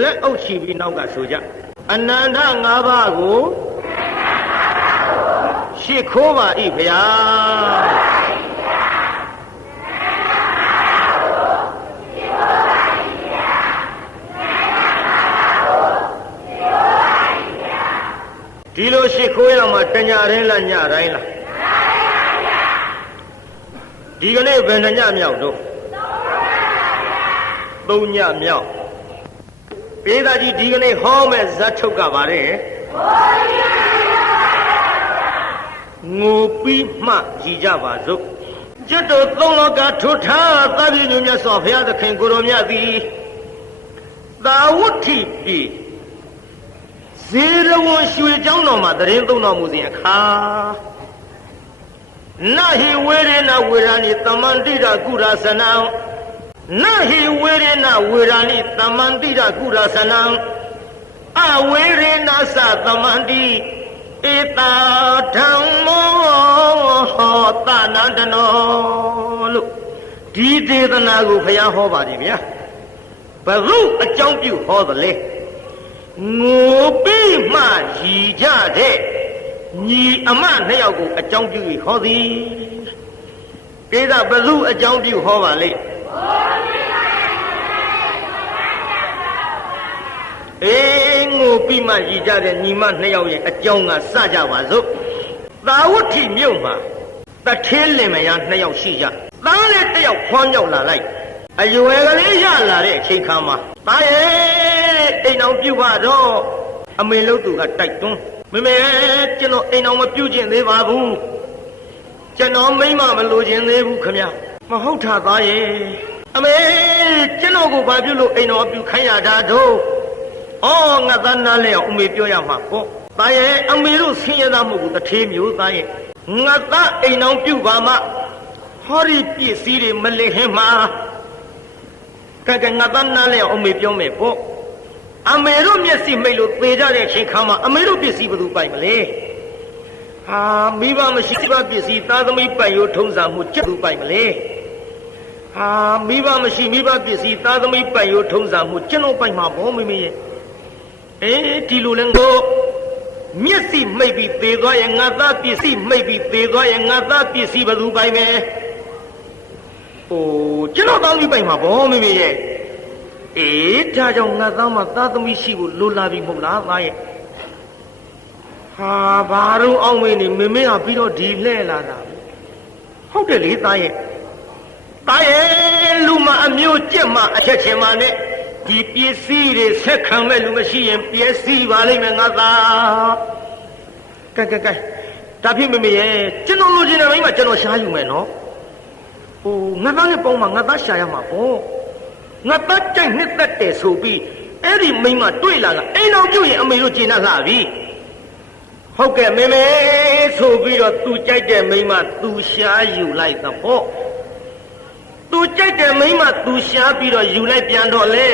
လက်အုပ်ချပြီးနောက်ကဆိုကြအနန္တ၅ပါးကိုရှ िख ိုးပါ၏ဗျာဒီလိုရှ िख ိုးရမှာတညတိုင်းလားညတိုင်းလားဒီကနေ့ဘယ်နှညမြောက်တော့၃ညမြောက်ပေးသားကြီးဒီကနေ့ဟောမဲ့ဇတ်ထုတ်ကပါတဲ့ငိုပြီးမှကြည်ကြပါစို့ကျွတ်တို့သုံးလောကထိုထားသဗ္ဗညုမြတ်စွာဘုရားသခင်ကိုရောမြတ်သည်သာဝတ္ထိပြီဇေရဝံရွှေကျောင်းတော်မှာတရင်သုံးတော်မူစဉ်အခါနဟိဝေရဏဝေရဏိတမန္တိရကုရသနံနဟိဝေရဏဝေရဏိတမန္တိရကုရသနံအဝေရဏသသမန္တိဧတာဓမ္မောဟောတနန္တနောလို့ဒီဒေသနာကိုဘုရားဟောပါတယ်ဗျာဘုရုအကြောင်းပြုဟောသလဲငိုပြီးမှရည်ကြတဲ့ညီအမနှစ်ယောက်ကိုအကြောင်းပြုပြီးဟောသည်ကိစ္စဘုရုအကြောင်းပြုဟောပါလေငိုပြီးမှရည်ကြတဲ့ညီမနှစ်ယောက်ရဲ့အကြောင်းကစကြပါစို့သာဝတ္ထိမြို့မှာတထဲလင်မယားနှစ်ယောက်ရှိကြသားလေးတစ်ယောက်ခွမ်းမြောက်လာလိုက်အရွယ်ကလေးရလာတဲ့အချိန်ခါမှာသားရဲ့အိမ်အောင်ပြုတ်ပါတော့အမေလို့သူကတိုက်တွန်းမမေကျွန်တော်အိမ်အောင်မပြုတ်ကျင်သေးပါဘူးကျွန်တော်မိမမလိုချင်သေးဘူးခမမဟုတ်တာသားရဲ့အမေကျွန်တော်ကိုဘာပြုလို့အိမ်တော်ပြုတ်ခိုင်းရတာတော့အော်ငါသားနားလဲအောင်အမေပြောရမှာပေါ့သားရဲ့အမေတို့ဆင်းရဲသားမဟုတ်ဘူးတထေးမျိုးသားရဲ့ငါသားအိမ်အောင်ပြုတ်ပါမှဟောဒီပစ္စည်းတွေမလစ်ဟင်းမှာကဲငါသားနားလဲအောင်အမေပြောမယ်ပေါ့အမေတို့မျက်စိမိတ်လို့သေကြတဲ့အချိန်ခါမှာအမေတို့ပစ္စည်းဘယ်သူပိုင်မလဲဟာမိဘမရှိဘပစ္စည်းသားသမီးပိုင်ရိုးထုံးစံမှုကျက်သူပိုင်မလဲဟာမိဘမရှိမိဘပစ္စည်းသားသမီးပိုင်ရိုးထုံးစံမှုကျွန်တော်ပိုင်မှာဘောမိမေရဲ့ဒီလိုလဲကိုမျက်စိမိတ်ပြီးသေသွားရင်ငါသားပစ္စည်းမိတ်ပြီးသေသွားရင်ငါသားပစ္စည်းဘယ်သူပိုင်မယ်ဟိုကျွန်တော်သားသမီးပိုင်မှာဘောမိမေရဲ့ဒါကြောင့်ငါသားမသားသမီးရှိဖို့လိုလာပြီမဟုတ်လားသားရဲ့ဟာဘာလို့အောင်မင်းနေမမေဟာပြီးတော့ဒီလှဲ့လာတာဟုတ်တယ်လေသားရဲ့လူမအမျိုးကြက်မအချက်ချင်းမနဲ့ဒီပစ္စည်းတွေဆက်ခံမဲ့လူမရှိရင်ပျက်စီးပါလိမ့်မယ်ငါသားကဲဒါဖြစ်မမေရဲ့ကျွန်တော်လိုချင်တဲ့မိမကျွန်တော်ရှားယူမယ်နော်ဟိုငါသားနဲ့ပေါင်းမှငါသားရှာရမှာပေါ့ငါသားကြိုက်နှစ်သက်တယ်ဆိုပြီးအဲ့ဒီမိန်းမတွေ့လာကအိမ်တော်ပြုတ်ရင်အမေတို့ကျင်တတ်လာပြီဟုတ်ကဲ့မေမေဆိုပြီးတော့သူကြိုက်တဲ့မိန်းမသူရှားယူလိုက်သဘောသူကြိုက်တဲ့မိန်းမသူရှားပြီးတော့ယူလိုက်ပြန်တော့လေ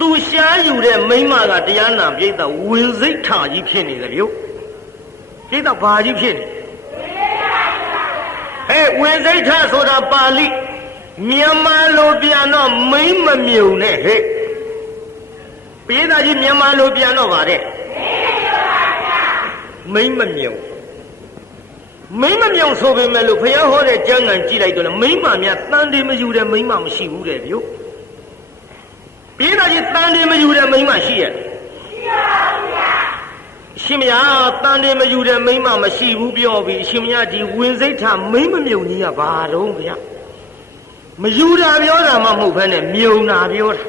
သူရှားယူတဲ့မိန်းမကတရားနာပြိဿဝင်စိတ်ထာကြီးဖြစ်နေတယ်ဗျပြိဿဘာကြီးဖြစ်နေဝင်စိတ်ထဆိုတာပါဠိမြန်မာလိုပြန်တော့မိမ့်မမြုံနဲ့ဟဲ့ပြည်သားကြီးမြန်မာလိုပြန်တော့ပါတဲ့မိမ့်မမြုံဆိုပေမဲ့လို့ဘုရားဟောတဲ့ကျမ်းဂန်ကြည့်လိုက်တော့လေမိမ့်မများတန်တယ်မယူတဲ့မိမ့်မမရှိဘူးတဲ့ဗျပြည်သားကြီးတန်တယ်မယူတဲ့မိမ့်မရှိရဲ့ရှင်မယားတန်တယ်မယူတဲ့မိမ့်မရှိဘူးပြောပြီးရှင်မယားဒီဝင်စိတ်ထမိမ့်မမြုံကြီးကဘာတော့ဗျမယူတာပြောတာမှမဟုတ်ဘဲနဲ့မြုံတာပြောတာ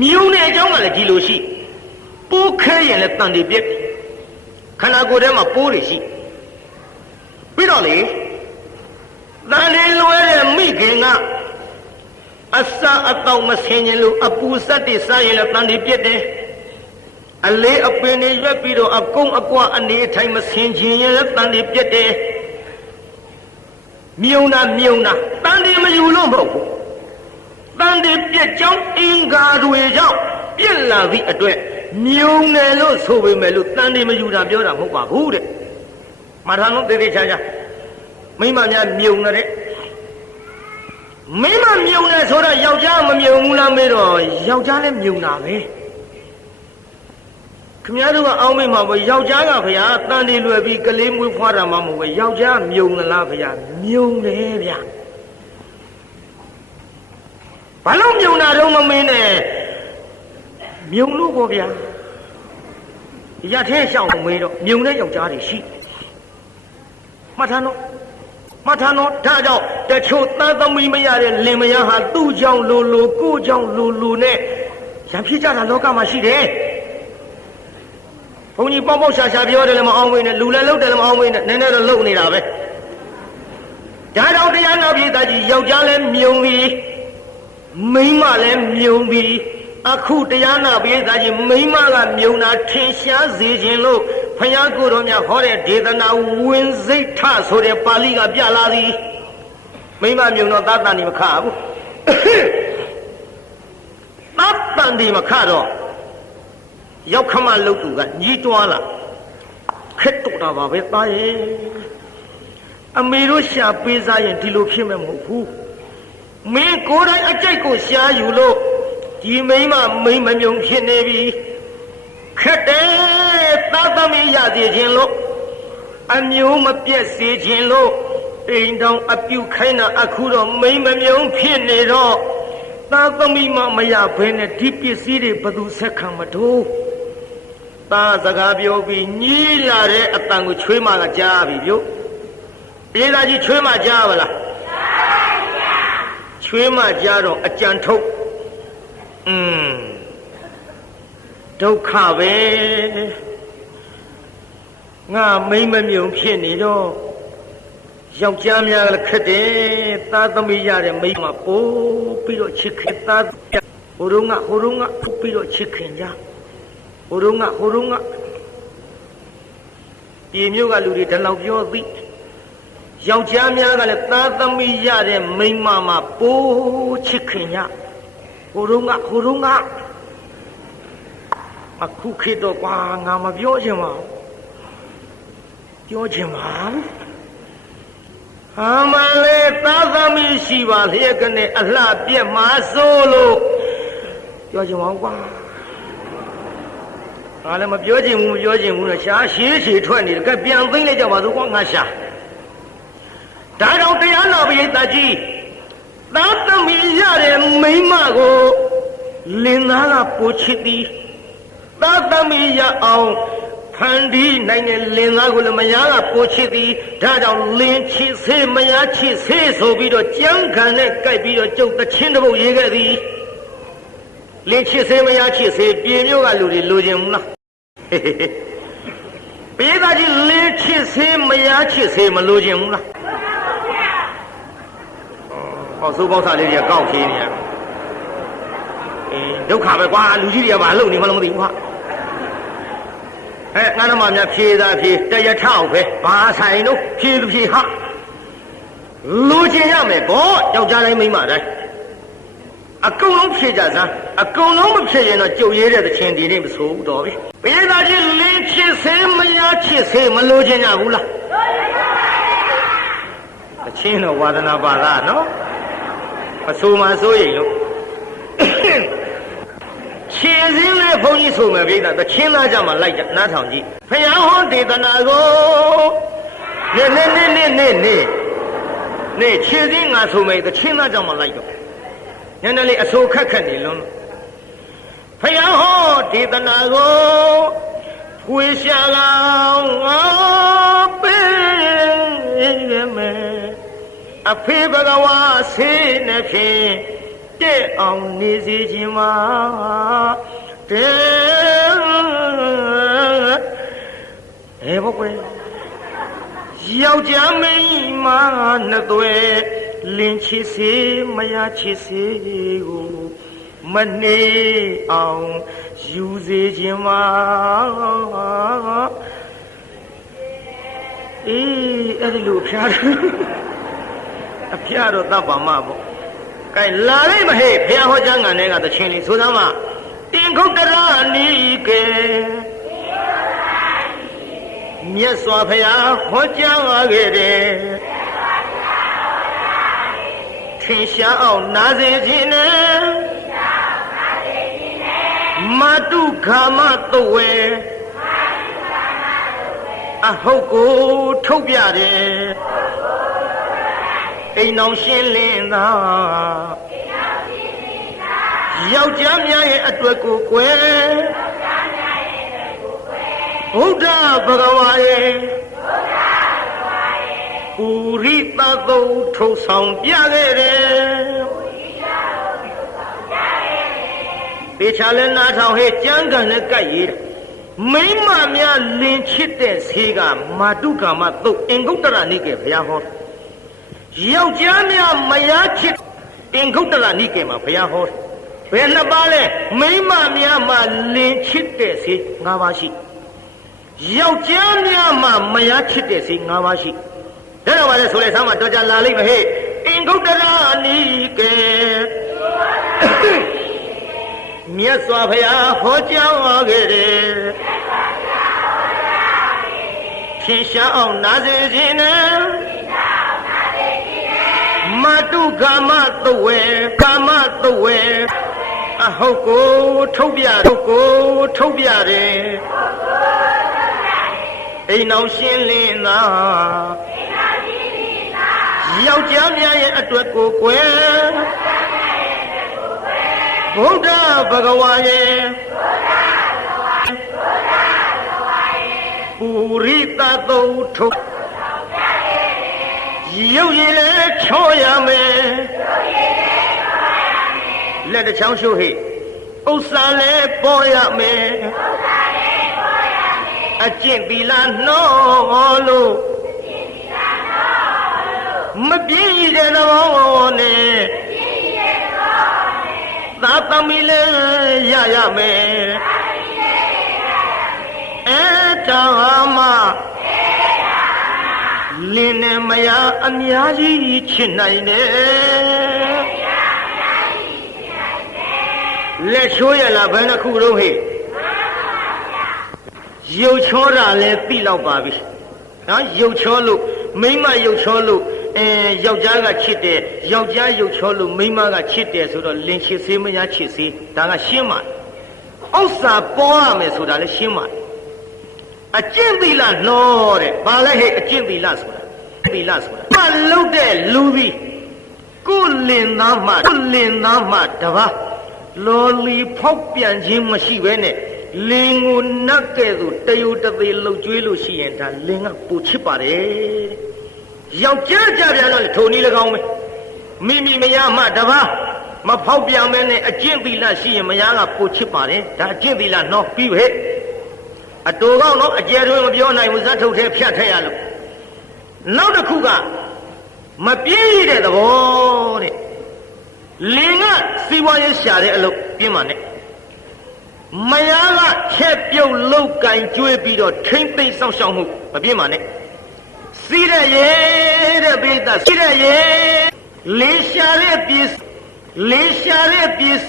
မြုံတဲ့အကြောင်းကလည်းဒီလိုရှိပိုးခဲရင်လည်းတန်တယ်ပြက်ခန္ဓာကိုယ်ထဲမှာပိုးတွေရှိပြီးတော့လေတန်တယ်လွဲတဲ့မိခင်ကအစာအတော့မဆင်ရင်လို့အပူစက်တွေစားရင်လည်းတန်တယ်ပြက်တယ်အလေးအပင်တွေရွက်ပြီးတော့အကုန်းအကွာအနေအထိုင်မဆင်ခြင်းရင်လည်းတန်တယ်ပြက်တယ်မြုံတာတန်တယ်မယူလို့မဟုတ်ဘူးတန်တယ်ပြက်ကြောင်းအင်္ဂါတွေကြောင့်ပြက်လာသည့်အတွက်မြုံတယ်လို့ဆိုပေမဲ့လို့တန်တယ်မယူတာပြောတာမဟုတ်ပါဘူးတဲ့မာထာလုံးတေးသေးချာချာမိမများမြုံတဲ့ မိမမြုံတယ်ဆိုတော့ယောက်ျားမမြုံဘူးလားမေးတော့ယောက်ျားလည်းမြုံတာပဲခင်ဗျားတို့ကအောင်းမိမှာပဲယောက်ျားကဗျာတန်တီလွယ်ပြီးကလေးမွေးဖွားတာမှမဟုတ်ပဲယောက်ျားမြုံလားဗျာမြုံတယ်ဗျာဘာလို့မြုံတာတော့မမင်းနဲ့မြုံလို့ပေါ့ဗျာရထဲရှောင်းမေးတော့မြုံတဲ့ယောက်ျားတွေရှိမှတ်ထားနော်ဒါကြောင့်တချို့သားသမီးမရတဲ့လင်မယားဟာသူ့ကြောင့်လိုကို့ကြောင့်လိုနဲ့ရံဖြစ်ကြတာလောကမှာရှိတယ်ဘုန်းကြီးပေါက်ရှာပြောတယ်လည်းမအောင်ဝေးနဲ့လူလည်းလှုပ်တယ်လည်းမအောင်ဝေးနဲ့နည်းနည်းတော့လှုပ်နေတာပဲဒါကြောင့်တရားနာပြည်သားကြီးယောက်ျားလည်းမြုံပြီးမိန်းမလည်းမြုံပြီးအခုတရားနာပြည်သားကြီးမိန်းမကမြုံတာထင်ရှားစေခြင်းလို့ဘုရားကိုယ်တော်မြတ်ဟောတဲ့ဒေသနာဝင်စိတ်ထဆိုတဲ့ပါဠိကပြလာသည်မိန်းမမြုံတော့သတ္တန်ဒီမခဘူးသတ္တန်ဒီမခတော့ရောက်ခမလုတ်သူကညီးတွားလာခက်တော့တာပါပဲသားရဲ့အမေတို့ရှာပေးစားရင်ဒီလိုဖြစ်မှာမဟုတ်ဘူးမင်းကိုယ်တိုင်အကြိုက်ကိုရှားယူလို့ဒီမိန်းမမြုံဖြစ်နေပြီခက်တယ်သားသမီးရစေခြင်းလို့အမျိုးမပြတ်စေခြင်းလို့အိမ်တောင်အပြုခိုင်းတာအခုတော့မိန်းမမြုံဖြစ်နေတော့သားသမီးမရဘဲနဲ့ဒီပစ္စည်းတွေဘယ်သူဆက်ခံမတို့သားစကားပြောပြီးညီးလာတဲ့အတန်ကိုချွေးမကကြားပြီပြုပြေးသားကြီးချွေးမကြားပါလားချွေးမကြားတော့အကြံထုတ်ဒုက္ခပဲငါမိမ့်မမြုံဖြစ်နေတော့ယောက်ျားများလည်းခက်တယ်သားသမီးရတဲ့မိန်းမပိုးပြီးတော့ချစ်ခင်သားဟိုတုန်းကပြီးတော့ချစ်ခင်ကြဟိုတုန်းကပြည်မျိုးကလူတွေဒီလောက်ပြောသိယောက်ျားများကလည်းသားသမီးရတဲ့မိန်းမပိုးချစ်ခင်ကြဟိုတုန်းကအခုခေတ်တော့ကွာငါမပြောချင်ပါဘူးပြောချင်ပါဟာမလေးသားသမီးရှိပါလျက်ကနေအလှပြက်မှာစိုးလို့ပြောချင်ပါဘူးကွာငါလည်းမပြောချင်ဘူးနဲ့ရှားရှည်ထွက်နေတယ်ကဲပြန်သိမ့်လိုက်ကြပါစို့ကွာငါရှာဒါကြောင့်တရားနာပရိသတ်ကြီးသားသမီးရတဲ့မိန်းမကိုလင်သားကပိုချစ်သည်သားသမီးရအောင်ဖန်တီးနိုင်တဲ့လင်သားကိုလည်းမယားကပိုချစ်သည်ဒါကြောင့်လင်ချစ်စေမယားချစ်စေဆိုပြီးတော့ကြမ်းခံနဲ့ကြိုက်ပြီးတော့ကျုပ်တချင်းတစ်ပုတ်ရေးခဲ့သည်လင်ချစ်စေမယားချစ်စေပြည်မျိုးကလူတွေလိုချင်ဘူးလားပြည်သားကြီးလင်ချစ်စေမယားချစ်စေမလိုချင်ဘူးလားဟောစိုးပေါက်စားလေးတွေကကောက်ဖြေးနေရဒုက္ခပဲကွာလူကြီးတွေကဘာလုပ်နေမှလည်းမသိဘူးဟာငါတို့မှများဖြေတာဖြေတရထောက်ပဲဘာဆိုင်တို့ဖြေဟာလူချင်းရမယ်ဗောယောက်ျားတိုင်းမိန်းမတိုင်းအကုန်လုံးဖြေကြစမ်းအကုန်လုံးမဖြေရင်တော့ကြုတ်ရဲတဲ့သချင်းဒီနေ့မဆိုဘူးတော့ပြီဘယ်သာချင်းလင်းချစ်စေမယားချစ်စေမလို့ချင်းကြဘူးလားသချင်းတော့ဝါဒနာပါလားနော်အဆိုမှဆိုရင်လို့ခြေစင်းလေးဘုန်းကြီးဆိုမယ်ဗျာတချင်းသားကြမှာလိုက်ကြနားထောင်ကြည့်ဖယားဟောဒေသနာကိုနေခြေစင်းငါဆိုမယ်တချင်းသားကြမှာလိုက်တော့နည်းနည်းလေးအဆိုခက်နေလုံးဖယားဟောဒေသနာကိုဖွေရှာလောင်းပေးရမယ်အဖေဘဂဝါဆေးနေဖြင့်တဲ့အောင်နေစေခြင်းမှာတဲ့ဘုကွယ်ယောက်ျားမင်းမနှစ်သွဲလင်းချစ်စေမယားချစ်စေကိုမနေအောင်ယူစေခြင်းမှာအဲ့ဒီလိုဖျားတယ်အဖျားတော့တတ်ပါမှာပေါ့ကဲလာလိုက်မဟဲ့ဘုရားဟောကြားငံတဲ့ကသချင်းလေးဆိုသမ်းမတင်ခုတ်တရနီကေမြတ်စွာဘုရားဟောကြားခဲ့တယ်ထ ထင်ရှားအောင်နာစေခြင်းနဲ့မတုခါမသုဝေအဟုတ်ကိုထုတ်ပြတယ်အိမ်အောင်ရှင်းလင်းသာယောက်ျားများရဲ့အတွက်ကိုကွယ်ဘုရားဘဂဝါရဲ့ပူရိသသုထုတ်ဆောင်ပြခဲ့တယ်ပေချာလဲနားထောင်ဟဲ့ကြမ်းကန်နဲ့ကြိုက်ရည်မိမများလင်ချစ်တဲ့ဈေးကမာတုကာမသုတ်အင်္ဂုတ္တရနိကေဘုရားဟောယောက်ျားများမယားချစ်အင်္ဂုတ္တရနိကေမှာဘုရားဟောဘယ်နှစ်ပါးလဲမိမများမှလင်ချစ်တဲ့ဈေး၅ပါးရှိယောက်ျားများမှမယားချစ်တဲ့ဈေး၅ပါးရှိဒါတော့ပါလဲဆိုလဲဆမ်းမတော်ကြလာလိမ့်မယ်ဟဲ့အင်္ဂုတ္တရနိကေမြတ်စွာဘုရားဟောကြားခဲ့တယ်ထင်ရှားအောင်နာစေခြင်းနဲ့မတုကာမသုဝေကာမသုဝေအဟုတ်ကိုထုတ်ပြတယ်အိမ်အောင်ရှင်းလင်းသာယောက်ျားများရဲ့အတွက်ကိုကွယ်ဘုရားဘဂဝါရဲ့ပူရိသသုထုတ်ရုပ်ရည်လည်းချောရမယ်လက်တစ်ချောင်းရှုဟိဥစ္စာလည်းပေါ်ရမယ်အကျင့်သီလနှောလို့မပြည့်ရတဲ့သဘောနဲ့သာသမီလည်းရမယ်အဲ့ဒါမှလင်းနဲ့မယားအများကြီးချစ်နိုင်တယ်လက်ချိုးရလားဘယ်နှခုတော့ဟဲ့ရုပ်ချောတာလည်းသိတော့ပါပြီနော်ရုပ်ချောလို့မိမရုပ်ချောလို့ယောက်ျားကချစ်တယ်ယောက်ျားရုပ်ချောလို့မိန်းမကချစ်တယ်ဆိုတော့လင်ချစ်စေးမယားချစ်စေးဒါကရှင်းပါတယ်ဥစ္စာပေါ်ရမယ်ဆိုတာလည်းရှင်းပါတယ်အကျင့်သီလနှောတဲ့ဘာလဲဟဲ့အကျင့်သီလဆိုတာမလုပ်တဲ့လူပြီးကိုလင်သားမှတပါလော်လီဖောက်ပြန်ခြင်းမရှိဘဲနဲ့လင်ကိုနတ်ကဲ့သို့တယုတသေးလှုပ်ကြွေးလို့ရှိရင်ဒါလင်ကပူချစ်ပါတယ်ယောက်ျားကြပြန်တော့ထုံနည်း၎င်းပဲမိမိမယားမှတပါမဖောက်ပြန်မဲနဲ့အကျင့်သီလရှိရင်မယားကပူချစ်ပါတယ်ဒါအကျင့်သီလနှောပြီးပဲအတူကောင်းတော့အကျယ်တွင်မပြောနိုင်ဘူးဇတ်ထုတ်ထဲဖြတ်ထည့်ရလို့နောက်တစ်ခုကမပြည့်တဲ့သဘောတဲ့လင်ကစီးပွားရေးရှာတဲ့အလုပ်ပြင်းပါနဲ့မယားကချက်ပြုတ်လုတ်ကင်ကျွေးပြီးတော့ထိမ့်သိမ့်ဆောင်ရှောက်မှုမပြင်းပါနဲ့စီးတဲ့ရေတဲ့ပိဿစီးတဲ့ရေလေးရှာတဲ့ပစ္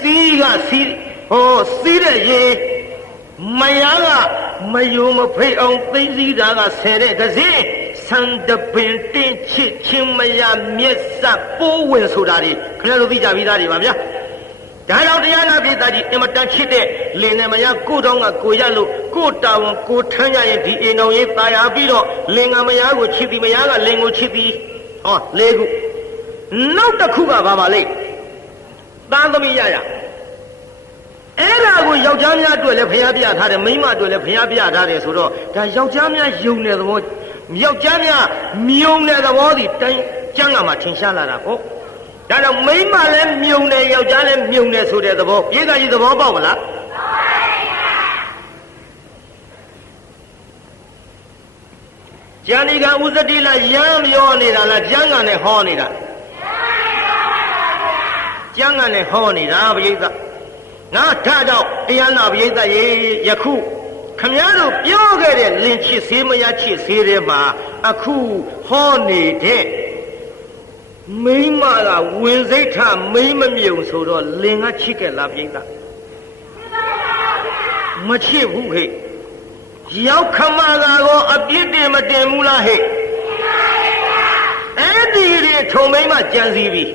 စည်းကစီးတဲ့ရေမယားကမယုံမဖိတ်အောင်သိသိတာကဆယ်တဲ့ကစင်းဆန်တပင်တင်းချစ်ချင်းမယားမျက်စပ်ပိုးဝင်ဆိုတာတွေခင်ဗျားတို့သိကြပြီးသားတွေပါဗျာဒါကြောင့်တရားနာပိဿကြီးအင်မတန်ချစ်တဲ့လင်နဲ့မယားကိုတောင်းကကိုရလို့ကိုတာဝန်ကိုထမ်းရရင်ဒီအိမ်တော်ရေးตายရပြီးတော့လင်ကမယားကိုချစ်သည်မယားကလင်ကိုချစ်သည်ဟော၄ခုနောက်တစ်ခုကဘာပါလဲသားသမီးရအဲ့ဒါကိုယောက်ျားများအတွက်လည်းဖျားပြထားတယ်မိန်းမအတွက်လည်းဖျားပြထားတယ်ဆိုတော့ဒါယောက်ျားများယုံတဲ့သဘောယောက်ျားများမြုံတဲ့သဘောဒီတိုင်းကျမ်းဂန်မှာထင်ရှားလာတာပေါ့ဒါတော့မိန်းမလည်းမြုံတယ်ယောက်ျားလည်းမြုံတယ်ဆိုတဲ့သဘောပြေးသားကြီးသဘောပေါက်မလားကျန်ဒီကဥစ္စတိလားရမ်းပြောနေတာလားကျမ်းဂန်နဲ့ဟောနေတာကျမ်းဂန်နဲ့ဟောနေတာပြိဿငါထားတော့တရားနာပြိဿရေယခုခမည်းတော်ပြောခဲ့တဲ့လင်ချစ်စေးမယားချစ်စေးတဲ့မှာအခုဟောနေတဲ့မိန်းမကဝင်စိတ်ထမိန်းမမြုံဆိုတော့လင်ကချစ်ခဲ့လားပြိဿမချစ်ဘူးဟဲ့ရောက်ခမကတော့အပြစ်တင်မတင်ဘူးလားဟဲ့အဲ့ဒီတွေထုံမိန်းမကြံစီပြီ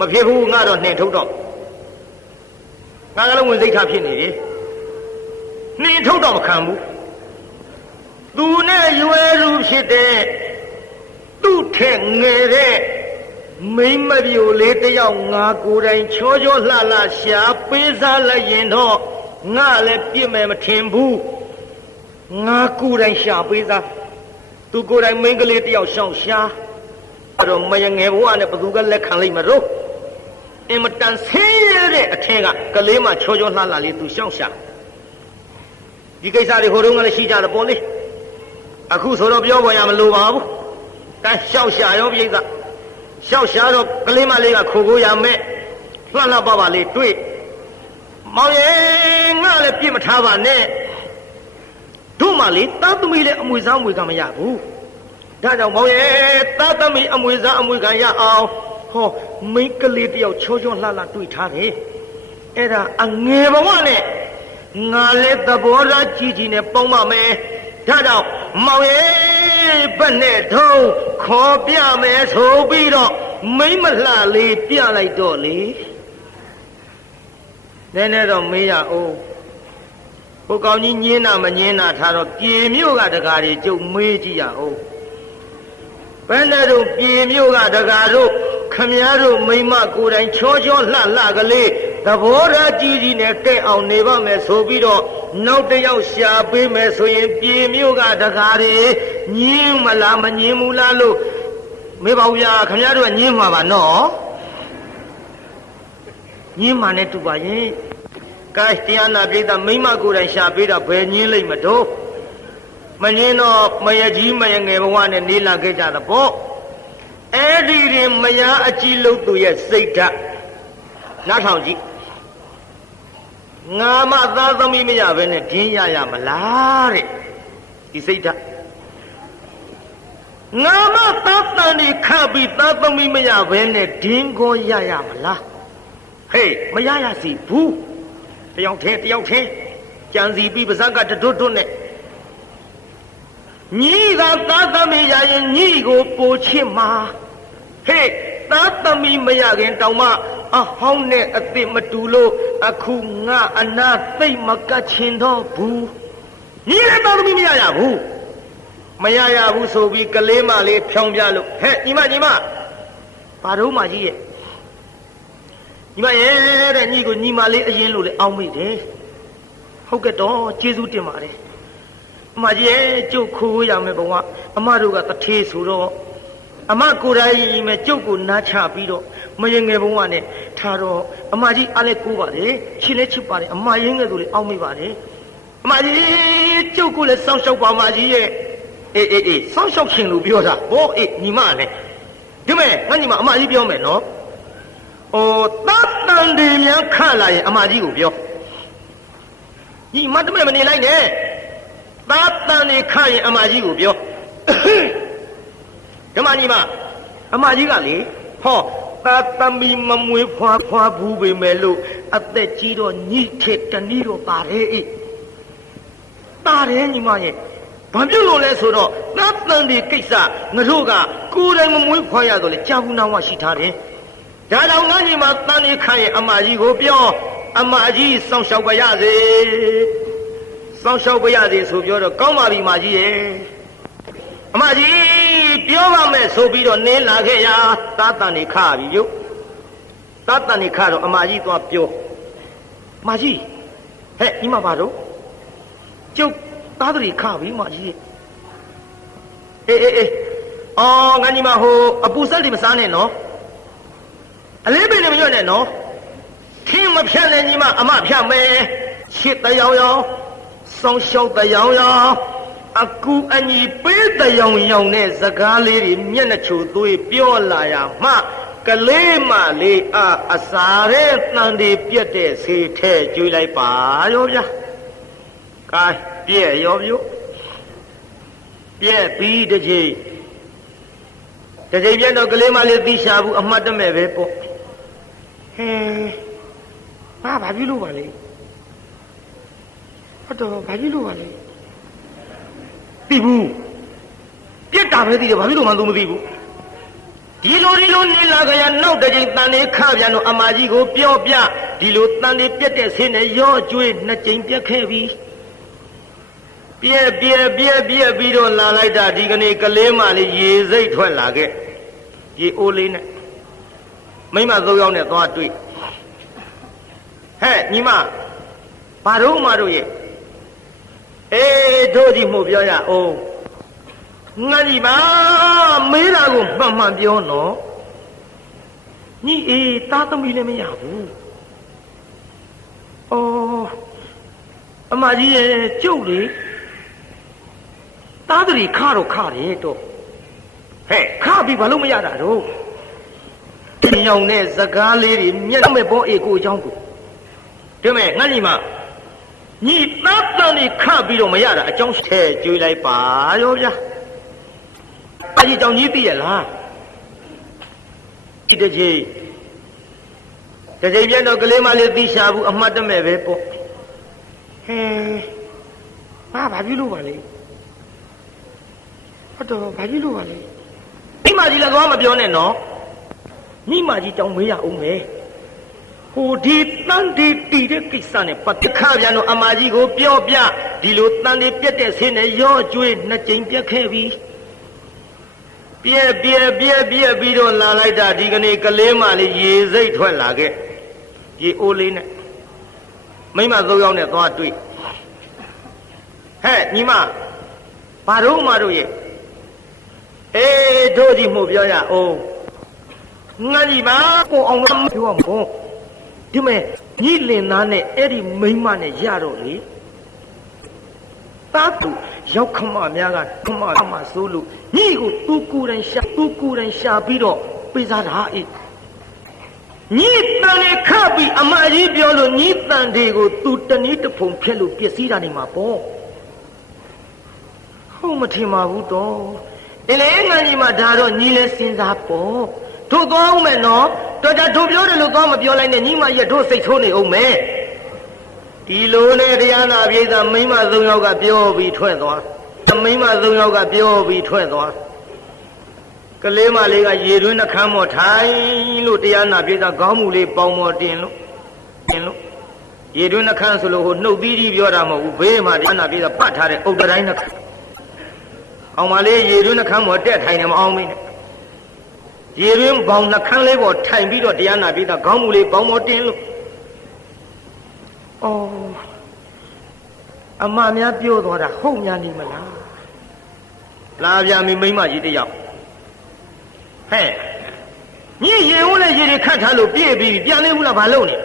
မဖြစ်ဘူးငါတော့နှင်ထုတ်တော့ငါကလည်းဝင်စိတ်ထားဖြစ်နေတယ်နှင်ထုတ်တော့မခံဘူးသူနဲ့ရွယ်သူဖြစ်တဲ့သူ့ထက်ငယ်တဲ့မိမပြိုလေးတယောက်ငါကိုယ်တိုင်ချောချောလှလှရှာပေးစားလိုက်ရင်တော့ငါလည်းပြစ်မယ်မထင်ဘူးငါကိုယ်တိုင်ရှာပေးစားသူကိုယ်တိုင်မိန်းကလေးတယောက်ရှောင်ရှာအဲ့တော့မယငယ်ဘဝနဲ့ဘသူကလက်ခံလိုက်မလို့အင်မတန်ဆင်းရဲတဲ့အထက်ကကလေးမှချောချောလှလှလေးသူရှောင်ရှာဒီကိစ္စတွေဟိုတုန်းကလည်းရှိကြတယ်ပေါ့လေအခုဆိုတော့ပြောပေါ်ရမလို့ပါဘူးတန်းရှောက်ရှာရောပြိဿရှောက်ရှာတော့ကလေးမလေးကခိုကိုရမဲ့လှလှပပလေးတွေ့မောင်ရဲ့ငါလည်းပြစ်မထားပါနဲ့တို့မှလေသားသမီးလည်းအမွေစားအမွေကမရဘူးဒါကြောင့်မောင်ရဲ့သားသမီးအမွေစားအမွေကရအောင်ဟောမိန်းကလေးတယောက်ချောချောလှလှတွေ့ထားတယ်အဲ့ဒါအငယ်ဘဝနဲ့ငါလည်းသဘောထားကြီးကြီးနဲ့ပေါင်းပါမယ်ဒါကြောင့်မောင်ရဲ့ဘက်နဲ့ထုံးခေါ်ပြမယ်ဆိုပြီးတော့မိမ့်မလှလေးပြလိုက်တော့လေနည်းနည်းတော့မေးရအောင်ဟိုကောင်ကြီးညင်းတာမညင်းတာထားတော့ပြေမြို့ကတကားတွေကျုပ်မေးကြည့်ရအောင်ဘယ်နဲ့တော့ပြေမြို့ကတကားတို့ခမည်းတော်မိမကိုယ်တိုင်ချောချောလှလှကလေးသဘောထားကြီးကြီးနဲ့တဲ့အောင်နေပါမယ်ဆိုပြီးတော့နောက်တစ်ယောက်ရှာပေးမယ်ဆိုရင်ပြေမြို့ကတကားတွေညင်းမလားမညင်းဘူးလားလို့မေးပါဦးဗျာခမည်းတော်ကညင်းမှာပါနော်ညင်းမှာနဲ့တူပါရင်ကိုင်းတရားနာပိဋကမိမကိုယ်တိုင်ရှာပေးတာဘယ်ညင်းလိုက်မတော့မညင်းတော့မရကြီးမရငယ်ဘဝနဲ့နေလာခဲ့ကြတာပေါ့အဲ့ဒီရင်မယားအကြီးလို့သူရဲ့စိတ်ဓာတ်နားထောင်ကြည့်ငါမသားသမီးမရဘဲနဲ့ဒင်းရမလားတဲ့ဒီစိတ်ဓာတ်ငါမသားတန်ဒီခပြီးသားသမီးမရဘဲနဲ့ဒင်းကိုရမလားဟေးမရစီဘူးတယောက်ထဲကြံစီပြီးပါဇက်ကတွတ်နဲ့ညီကသားသမီးရရင်ညီကိုပိုချစ်မှာဟေးသားသမီးမရခင်တောင်မှအဟောင်းနဲ့အသစ်မတူလို့အခုငါအနာသိမ့်မကတ်ချင်တော့ဘူးညီလည်းသားသမီးမရဘူးမရဘူးဆိုပြီးကလေးမလေးဖြောင်းပြလို့ဟဲ့ညီမဘာတော့မှကြီးရဲ့ညီမရဲ့တဲ့ညီကိုညီမလေးအရင်လို့လေအောင်းမိတယ်ဟုတ်ကဲ့တော့ကျေးဇူးတင်ပါတယ်အမကြီးရဲ့ကျုပ်ခိုးရမယ်ဘုံကအမတို့ကတထေးဆိုတော့အမကိုယ်တိုင်မဲ့ကျုပ်ကိုနားချပြီးတော့မရင်ငယ်ဘုံကနဲ့ထားတော့အမကြီးအားလည်းကိုးပါတယ်ချစ်လည်းချစ်ပါတယ်အမရင်ငယ်ဆိုလေအောင်းမိပါတယ်အမကြီးကျုပ်ကိုလည်းစောင့်ရှောက်ပါမကြီးရဲ့အေးစောင့်ရှောက်ခြင်းလို့ပြောတာဟောအေးညီမလည်းဒီမဲ့ငါညီမအမကြီးပြောမယ်နော်ဟိုတတ်တန်တွေများခလာရင်အမကြီးကိုပြောညီမတမဲ့မနေလိုက်နဲ့တတ်တန်တွေခရင်အမကြီးကိုပြောဓမ္မညီမအမကြီးကလေဟောသာသမီမမွေးဖွာဘူးပေမဲ့လို့အသက်ကြီးတော့ညှိထက်တနည်းတော့ပါတယ်အေးပါတယ်ညီမရဲ့ဘာပြုလို့လဲဆိုတော့သတ်တန်ဒီကိစ္စငါတို့ကကိုယ်တိုင်မမွေးဖွာရတော့လေကြာဘူးနာဝရှိထားတယ်ဒါကြောင့်ငါညီမတန်လေးခရဲ့အမကြီးကိုပြောအမကြီးစောင့်ရှောက်ပါရစေစောင့်ရှောက်ပါရစေဆိုပြောတော့ကောင်းပါပြီမကြီးရဲ့အမကြီးပြောပါမယ်ဆိုပြီးတော့နင်းလာခဲ့ရာသာတန်နေခါပြီယုတ်သာတန်နေခါတော့အမကြီးသွားပြောမကြီးဟဲ့ညီမပါတော့ကျုပ်သားတွေခါပြီမကြီးအေးအော်ငါညီမဟိုအပူဆက်တွေမစားနဲ့နော်အလေးပင်တွေမညွတ်နဲ့နော်ထင်းမဖြတ်နဲ့ညီမအမဖြတ်မယ်ချစ်တယောင်ယောင်စောင်းရှောက်တယောင်ယောင်အကူအညီပေးတယောင်ယောင်နဲ့စကားလေးတွေမျက်နှာချိုသွေးပြောလာရမှကလေးမလေးအစာရဲတန်တွေပြက်တဲ့ဆေးထဲကျွေးလိုက်ပါရောဗျာကဲပြည့်ရောဗျို့ပြည့်ပြီးတစ်ချိန်ပြတ်တော့ကလေးမလေးသိရှာဘူးအမှတ်တမဲ့ပဲပေါ့ဟဲဘာပြုလို့ပါလဲဟုတ်တော့ဘာပြုလို့ပါလဲသိဘူးပြက်တာပဲသိတယ်ဘာဖြစ်လို့မှသူမသိဘူး ဒီလိုနေလာကြရနောက်တစ်ချိန်တန်လေးခပြန်တော့အမကြီးကိုပြောပြဒီလိုတန်လေးပြက်တဲ့ဆင်းနဲ့ရောကျွေးနှစ်ကြိမ်ပြက်ခဲ့ပြီပြက်ပြီးတော့လာလိုက်တာဒီကနေ့ကလေးမလေးရေစိတ်ထွက်လာခဲ့ရေအိုးလေးနဲ့မိမသုံးယောက်နဲ့သွားတွေ့ဟဲ့ညီမဘာတို့မတို့ရဲ့အေးတို့ကြီးမှုပြောရအောင်ငါကြီးပါမေးတာကိုမှန်ပြောနော်ညီအေးသားသမီးလည်းမရဘူးအော်အမကြီးရဲ့ကျုပ်လေသားတရီခတော့ခတယ်တော့ဟဲ့ခပြီးဘာလို့မရတာတော့ညောင်တဲ့စကားလေးတွေမျက်မဲ့ဘောအေကိုအကြောင်းကိုဒီမဲ့ငါညီမညီသားတန်နေခပြီးတော့မရတာအကြောင်းထဲကျွေးလိုက်ပါရောဗျာအကြီးကြောင့်ကြီးသိရလားဒီတစ်ချိန်ပြန်တော့ကလေးမလေးသိရှာဘူးအမှတ်တမဲ့ပဲပေါ့ဟဲဘာပြုလို့ပါလဲဟုတ်တော့ဘာပြုလို့ပါလဲမိမကြီးလည်းသွားမပြောနဲ့နော်မိမကြီးတောင်းမေးရအောင်မယ်ဟိုဒီတန်ဒီတီတဲ့ကိစ္စနဲ့ပတ်သက်ခပြန်တော့အမကြီးကိုပြောပြဒီလိုတန်ဒီပြက်တဲ့ဆင်းနဲ့ရောကျွေးနှစ်ကြိမ်ပြက်ခဲ့ပြီပြက်ပြီးတော့လာလိုက်တာဒီကနေ့ကလေးမလေးရေစိတ်ထွက်လာခဲ့ရေအိုးလေးနဲ့မိမသုံးယောက်နဲ့သွားတွေ့ဟဲ့ညီမဘာတို့မတို့ရဲ့အေးတို့ကြီးမှုပြောရအောင်ငါကြီးပါကိုအောင်မပြောအောင်ပေါ့ဒီမဲ့ညီလင်သားနဲ့အဲ့ဒီမိန်းမနဲ့ရတော့လေသားသူရောက်ခမများကခမဆိုးလို့ညီကိုသူကိုယ်တိုင်ရှာပြီးတော့ပေးစားတာအေးညီတန်လေးခပြီးအမကြီးပြောလို့ညီတန်တွေကိုသူတနည်းတစ်ဖုံဖြက်လို့ပြည့်စည်တာနေမှာပေါ့ဟုတ်မထင်ပါဘူးတော့ဒီလေငါကြီးမှဒါတော့ညီလဲစဉ်းစားပေါ့တို့သွားအောင်မယ်နော်တော်ကြတို့ပြောတယ်လို့သွားမပြောလိုက်နဲ့ညီမရဲ့တို့စိတ်ဆိုးနေအောင်မယ်ဒီလိုနဲ့တရားနာပြေသာမိမသုံးယောက်ကပြောပြီးထွက်သွားမိမသုံးယောက်ကပြောပြီးထွက်သွားကလေးမလေးကရေတွင်းနှခမ်းမော်ထိုင်လို့တရားနာပြေသာခေါင်းမူလေးပေါင်းမော်တင်လို့ရေတွင်းနှခမ်းဆိုလို့ဟိုနှုတ်သီးကြီးပြောတာမဟုတ်ဘူးဘေးမှာတရားနာပြေသာပတ်ထားတဲ့ဥဒ္ဒတိုင်းနှခမ်းအောင်မလေးရေတွင်းနှခမ်းမော်တက်ထိုင်နေမအောင်မင်းနဲ့ရေတွင်းပေါင်းနှခမ်းလေးပေါ်ထိုင်ပြီးတော့တရားနာပြေသာခေါင်းမူလေးပေါင်းမော်တင်လို့အော်အမများပြောသွားတာဟုတ်များနေမလားလာပြန်ပြီမိမကြီးတယောက်ဟဲ့ညီရေဦးနဲ့ရေတွေခတ်ထားလို့ပြည့်ပြီးပြန်လေးဘူးလားဘာလုပ်နေ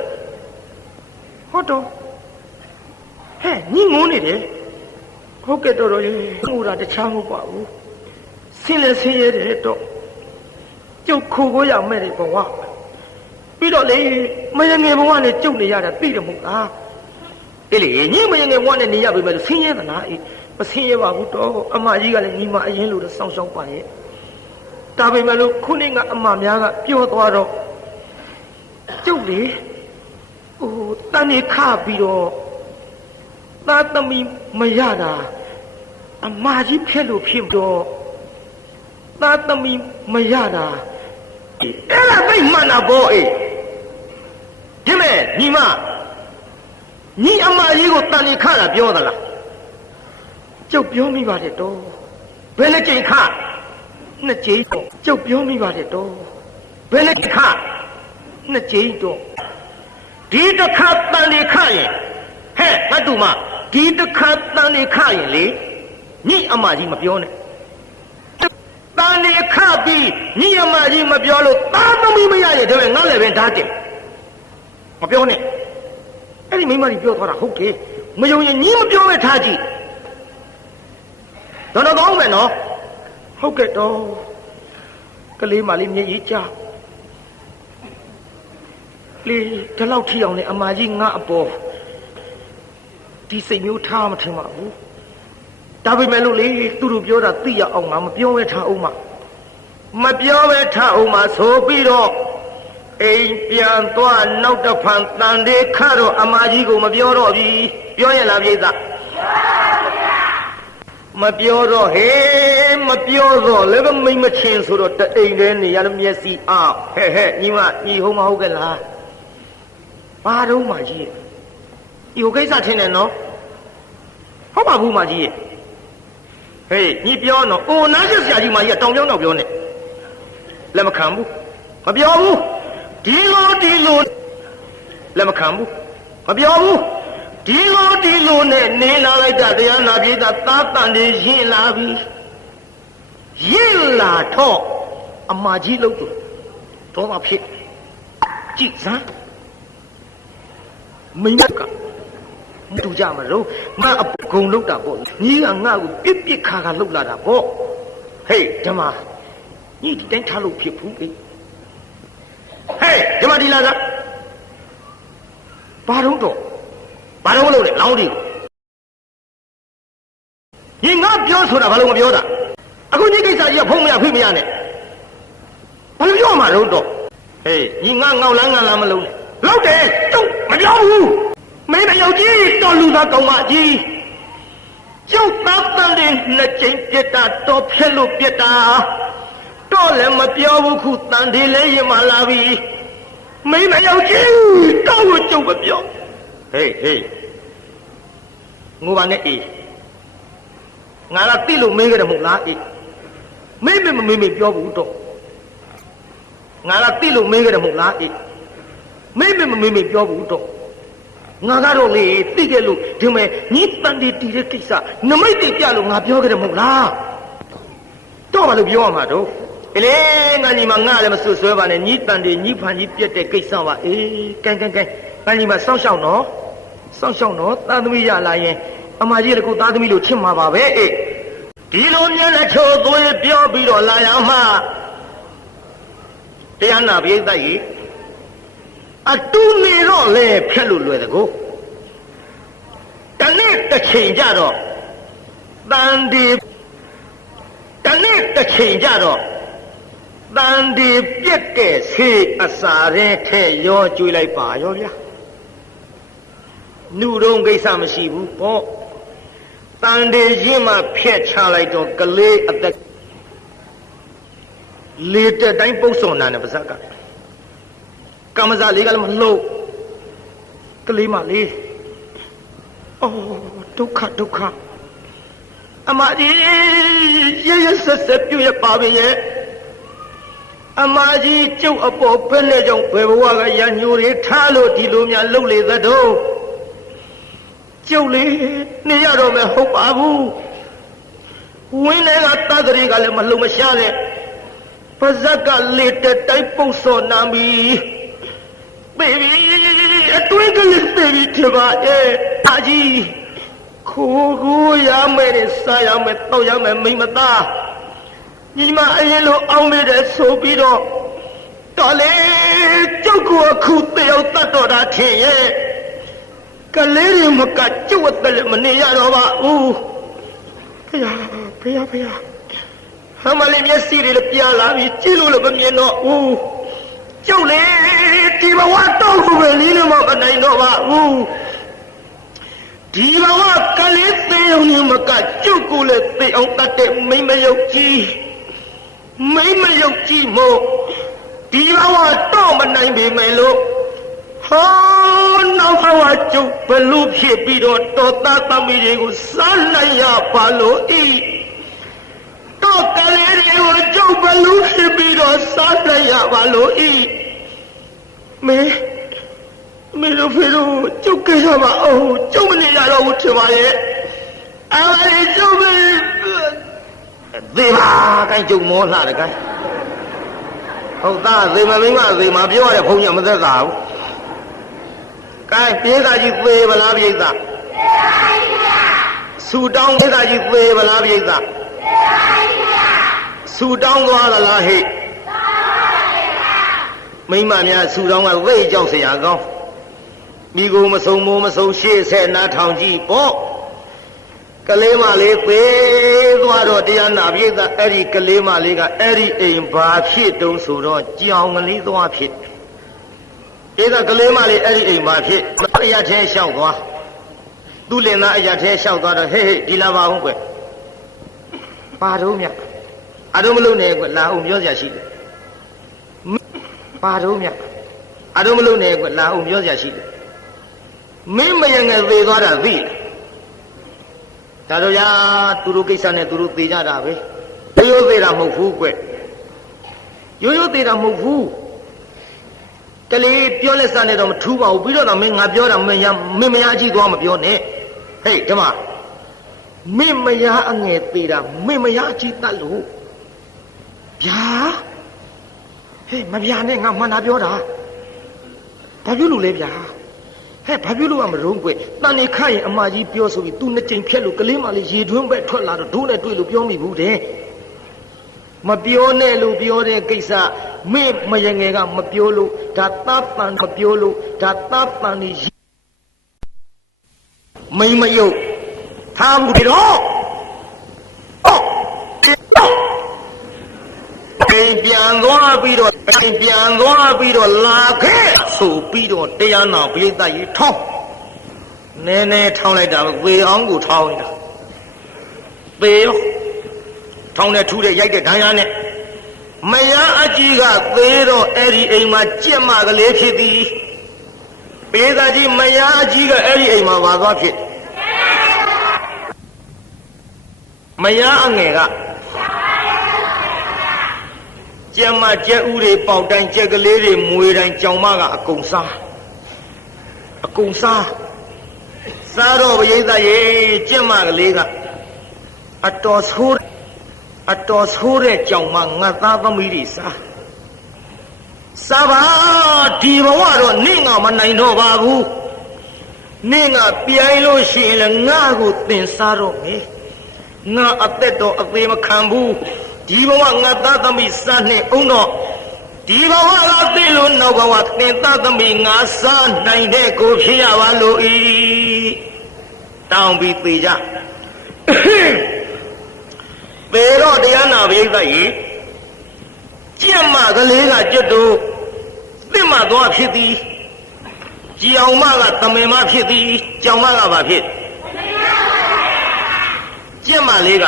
ဟုတ်တော့ဟဲ့ညီငုံနေတယ်ဟုတ်ကဲ့တော်ရေငိုတာတခြားမဟုတ်ပါဘူးဆင်းလဲဆင်းရဲတယ်တော့ကျုပ်ခိုကိုရမဲ့တယ်ဘဝပြီးတော့လေမယငယ်ဘဝနဲ့ကျုပ်နေရတာသိတယ်မဟုတ်လားအေးလေညီမယငယ်ဘဝနဲ့နေရပြီမဲ့လို့ဆင်းရဲသလားအေးမဆင်းရဲပါဘူးတော့အမကြီးကလည်းညီမအရင်လို့စောင့်ရှောက်ပါရဲ့ဒါပေမဲ့လို့ခုနေ့ကအမများကပြောသွားတော့ကျုပ်လေဟိုတန်နေခပြီးတော့သားသမီးမရတာအမကြီးဖြစ်လို့ဖြစ်တော့သားသမီးမရတာအဲ့ဒါသိမှန်တာပေါ့အေးဒီမဲ့ညီမညီအမကြီးကိုတန်နေခတာပြောသလားကျုပ်ပြောမိပါတယ်တော့ဘယ်နဲ့ကြိမ်ခနှစ်ကြိမ်တော့ကျုပ်ပြောမိပါတယ်တော့ဘယ်နဲ့ခနှစ်ကြိမ်တော့ဒီတစ်ခါတန်နေခရင်ဟဲ့ငါတူမဒီတစ်ခါတန်နေခရင်လေညီအမကြီးမပြောနဲ့တန်နေခပြီးညီအမကြီးမပြောလို့သားသမီးမရရင်ဒါပဲငါလည်းပဲဓာတ်တယ်မပြောနဲ့အဲ့ဒီမိမကြီးပြောသွားတာဟုတ်တယ်မယုံရင်ညီမပြောမဲ့ထားကြည့်တော့ကောင်းမယ်နော်ဟုတ်ကဲ့တော့ကလေးမလေးမျက်ရည်ကျလေဒီလောက်ထီအောင်လေအမကြီးငါအပေါ်ဒီစိတ်မျိုးထားမထင်ပါဘူးဒါပေမဲ့လို့လေသူတို့ပြောတာသိရအောင်ငါမပြောဘဲထားအောင်မပြောဘဲထားအောင်ဆိုပြီးတော့အိမ်ပြန်သွားနောက်တစ်ဖန်တန်လေးခတော့အမကြီးကိုမပြောတော့ပြီပြောရင်လားပြိဿမပြောတော့ဟေး မပြောတော့လည်းပဲမိမချင်းဆိုတော့တအိမ်ထဲနေရလို့မျက်စိအောင်ဟဲ့ညီမညီဟုတ်မဟုတ်ကလားဘာတော့မှကြီးဒီကိစ္စထင်တယ်နော်ဟုတ်ပါဘူးမကြီးဟေးညီပြောနော်အိုနားရဆရာကြီးမကြီးကတောင်ပြောင်းတော့ပြောနေလက်မခံဘူးမပြောဘူးဒီလိုလက်မခံဘူးမပြောဘူးဒီလိုနဲ့နေလာလိုက်တာတရားနာပြေးတာသားတန်တွေရင်လာပြီရင်လာတော့အမကြီးလို့တော့မဖြစ်ကြည့်စမ်းမိမကမတူကြမလို့ငါအကုန်လောက်တာပေါ့ညီကငါ့ကိုပြစ်ခါလောက်လာတာပေါ့ဟေးဓမ္မညီဒီတိုင်းထားလို့ဖြစ်ဘူးလေဟေးဓမ္မဒီလာကဘာလို့လဲလောင်းဒီညီငါပြောဆိုတာဘာလို့မပြောတာအခုညီကိစ္စကြီးကဖုံးမရဖိမရနဲ့ဘာလို့ပြောမှာတော့ဟေးညီငါငေါလန်းမလုံးနဲ့လောက်တယ်ကျုပ်မပြောဘူးမင်းမယောက်ကြီးတော်လူသားကောင်းမကြီးကျုပ်သားတန်တဲ့နှစ်ကြိမ်ပြစ်တာတော်ဖျက်လို့ပြစ်တာတော့လည်းမပြောဘူးခုတန်ဒီလေးရင်မလာပြီမင်းမယောက်ကြီးတော့ကိုကျုပ်မပြောဟေးငိုပါနဲ့အေးငါကတိလို့မေးကြတယ်မဟုတ်လားအေးမေးပြောဘူးတော့ငါကတိလို့မေးကြတယ်မဟုတ်လားအေးမေးပြောဘူးတော့ငါကတော့လေသိခဲ့လို့ဒီမဲ့ညီတန်တီတီတဲ့ကိစ္စနမိတ်တိပြလို့ငါပြောခဲ့တယ်မဟုတ်လားတော့ဘာလို့ပြောရမှာတော့အေးလေငါညီမငါလည်းမဆွဆွဲပါနဲ့ညီတန်တီညီဖန်ကြီးပြက်တဲ့ကိစ္စပါအေးကဲငါညီမစောင့်ရှောက်နော်သားသမီးရလာရင်အမကြီးလည်းကိုသားသမီးလို့ချစ်မှာပါပဲအေးဒီလိုမျက်နှာချိုးသွေးပြောပြီးတော့လာရမှာတရားနာပိဋကကြီးအတူနေတော့လေဖြတ်လို့လွယ်တကူတနေ့တစ်ချိန်ကြတော့တန်ဒီပြက်တဲ့ဆေးအစာရဲထဲရောကျွေးလိုက်ပါရောဗျာနှုတ်တော့ကိစ္စမရှိဘူးပေါ့တန်ဒီရင်မှဖျက်ချလိုက်တော့ကလေးအသက်လေးတဲ့တိုင်းပုတ်စော်နာနဲ့ပါဇက်ကကမ္မဇာလေးကလည်းမလှုပ်ကလေးမလေးအော်ဒုက္ခအမကြီးရဆက်ပြရပါပြီရဲ့အမကြီးကျုပ်အပေါ်ဘယ်နဲ့ကြောင့်ဘယ်ဘဝကရညိုတွေထားလို့ဒီလိုများလှုပ်လေသတော့ကျုပ်လေးနေရတော့မယ်ဟုတ်ပါဘူးဝင်းထဲကတသရီကလည်းမလှုပ်မရှားတဲ့ပါဇက်ကလေးတဲ့တိုင်းပုတ်စော်နာပြီbaby အတွင်းကလေး baby ထပါအာကြီးခိုးရမယ်စားရမယ်တောက်ရမယ်မိမသားညီမအရင်လိုအောင်မိတယ်ဆိုပြီးတော့တော်လေကျုပ်ကိုအခုတယောက်တတ်တော်တာထင်ရဲ့ကလေးတွေမကကျုပ်အသက်လည်းမနေရတော့ပါဘူးဖေဟာဟမလေးမျက်စိတွေပြလာပြီးကြည့်လို့လည်းမမြင်တော့ဘူးကျုပ်လေဒီဘဝတော့ဘူးပဲလေးလည်းမနိုင်တော့ပါဘူးဒီဘဝကလေးသေးုံနဲ့မကကျုပ်ကိုလည်းသေအောင်တတ်တဲ့မိမယုတ်ကြီးမို့ဒီဘဝတော့မနိုင်ပေမဲ့လို့ဟောနောက်ဘဝကျုပ်ဘလို့ဖြစ်ပြီးတော့တော်သားသမီးတွေကိုစားနိုင်ရပါလို့ဤတော့ကလေးတွေကိုကျုပ်ဘလို့ဖြစ်ပြီးတော့စားနိုင်ရပါလို့ဤမေတို့ဖေတို့ကျုပ်ကြရပါအောင်ကျုပ်မနေရတော့ဘူးထင်ပါရဲ့အဲဒီကျုပ်ပဲသေပါကိုင်းကျုပ်မောလှတယ်ကိုင်းဟုတ်သားသေမမိမသေမပြောရတဲ့ဘုန်းကြီးမသက်သာဘူးကိုင်းပြေးသားကြီးသေဗလားပြေးသားသေပါဗျာဆူတောင်းပြေးသားကြီးသေဗလားပြေးသားသေပါဗျာဆူတောင်းသွားလားဟဲ့မိမများဆူတောင်းကသိကြောက်เสียကောင်းမိကိုမစုံမိုးမစုံရှေ့ဆက်နာထောင်ကြည့်ပေါ့ကလေးမလေးသေးသွားတော့တရားနာပြိဿအဲ့ဒီကလေးမလေးကအဲ့ဒီအိမ်ဘာဖြစ်တုံးဆိုတော့ကြောင်ကလေးသွားဖြစ်ဧကကလေးမလေးအဲ့ဒီအိမ်ဘာဖြစ်အရာထဲလျှောက်သွားသူ့လင်သားအရာထဲလျှောက်သွားတော့ဟေးဒီလာပါဦးကွ ပါတော့မြအတော့မလို့နဲ့ကွလာအောင်ပြောစရာရှိတယ်ပါတော့မြအတော့မလို့နဲ့ကွလာအောင်ပြောစရာရှိတယ်မင်းမယငယ်သေးသွားတာသိဒါတော့ရာသူတို့ကိစ္စနဲ့သူတို့သေကြတာပဲရိုးသေးတာမဟုတ်ဘူးကွရိုးသေးတာမဟုတ်ဘူးတလေးပြောလက်စနဲ့တော့မထူးပါဘူးပြီးတော့မင်းငါပြောတာမင်းမရကြည့်သွားမပြောနဲ့ဟေးဓမ္မမင်းမရအငယ်သေးတာမင်းမရကြည့်တတ်လို့ဗျာဟေးမဗျာနဲ့ငါမှန်တာပြောတာဘာဖြစ်လို့လဲဗျာဟဲ့ဘာဖြစ်လို့မရုံးကွတန်နေခန့်ရင်အမကြီးပြောဆိုပြီးသူနှစ်ကြိမ်ဖြက်လို့ကလေးမလေးရေတွင်းပဲထွက်လာတော့ဒိုးနဲ့တွေ့လို့ပြောမိဘူးတဲ့မပြောနဲ့လို့ပြောတဲ့ကိစ္စမေ့မရငယ်ကမပြောလို့ဒါတပ်ပန်မပြောလို့ဒါတပ်ပန်နေမိမယုတ်ထားမှုပြီးတော့ပြန်သွားပြီးတော့လာခဲ့ဆိုပြီးတော့တရားနာပရိသတ်ကြီးထောင်းနည်းနည်းထောင်းလိုက်တာသေအောင်ကိုထောင်းနေတာသေရောထောင်းနဲ့ထူးတဲ့ရိုက်တဲ့ဒဏ်ရာနဲ့မယားအကြီးကသေတော့အဲ့ဒီအိမ်မှာကြက်မကလေးဖြစ်သည်ပရိသတ်ကြီးမယားအကြီးကအဲ့ဒီအိမ်မှာပါသွားဖြစ်မယားအငယ်ကကျမကျက်ဥတွေပေါက်တိုင်းကျက်ကလေးတွေမွေတိုင်းကြောင်မကအကုန်စားစားတော့ပရိသတ်ရဲ့ကျက်မကလေးကအတော်ဆိုးတဲ့ကြောင်မငတ်သားသမီးတွေစားပါဒီဘဝတော့နင့်ငါမနိုင်တော့ပါဘူးနင့်ငါပြိုင်လို့ရှိရင်လည်းငါကိုသင်စားတော့မယ်ငါအသက်တော့အသေးမခံဘူးဒီဘဝငါသားသမီးစားနှင့်အောင်တော့ဒီဘဝကသိလို့နောက်ဘဝသင်သားသမီးငါစားနိုင်တဲ့ကိုဖြစ်ရပါလို့ဤတောင်းပြီးသေကြသေတော့တရားနာပရိသတ်ကြီးကြက်မကလေးကကျွတ်တို့သစ်မသွားဖြစ်သည်ကြောင်မကသမင်မဖြစ်သည်ကြောင်မကဘာဖြစ်ကြက်မလေးက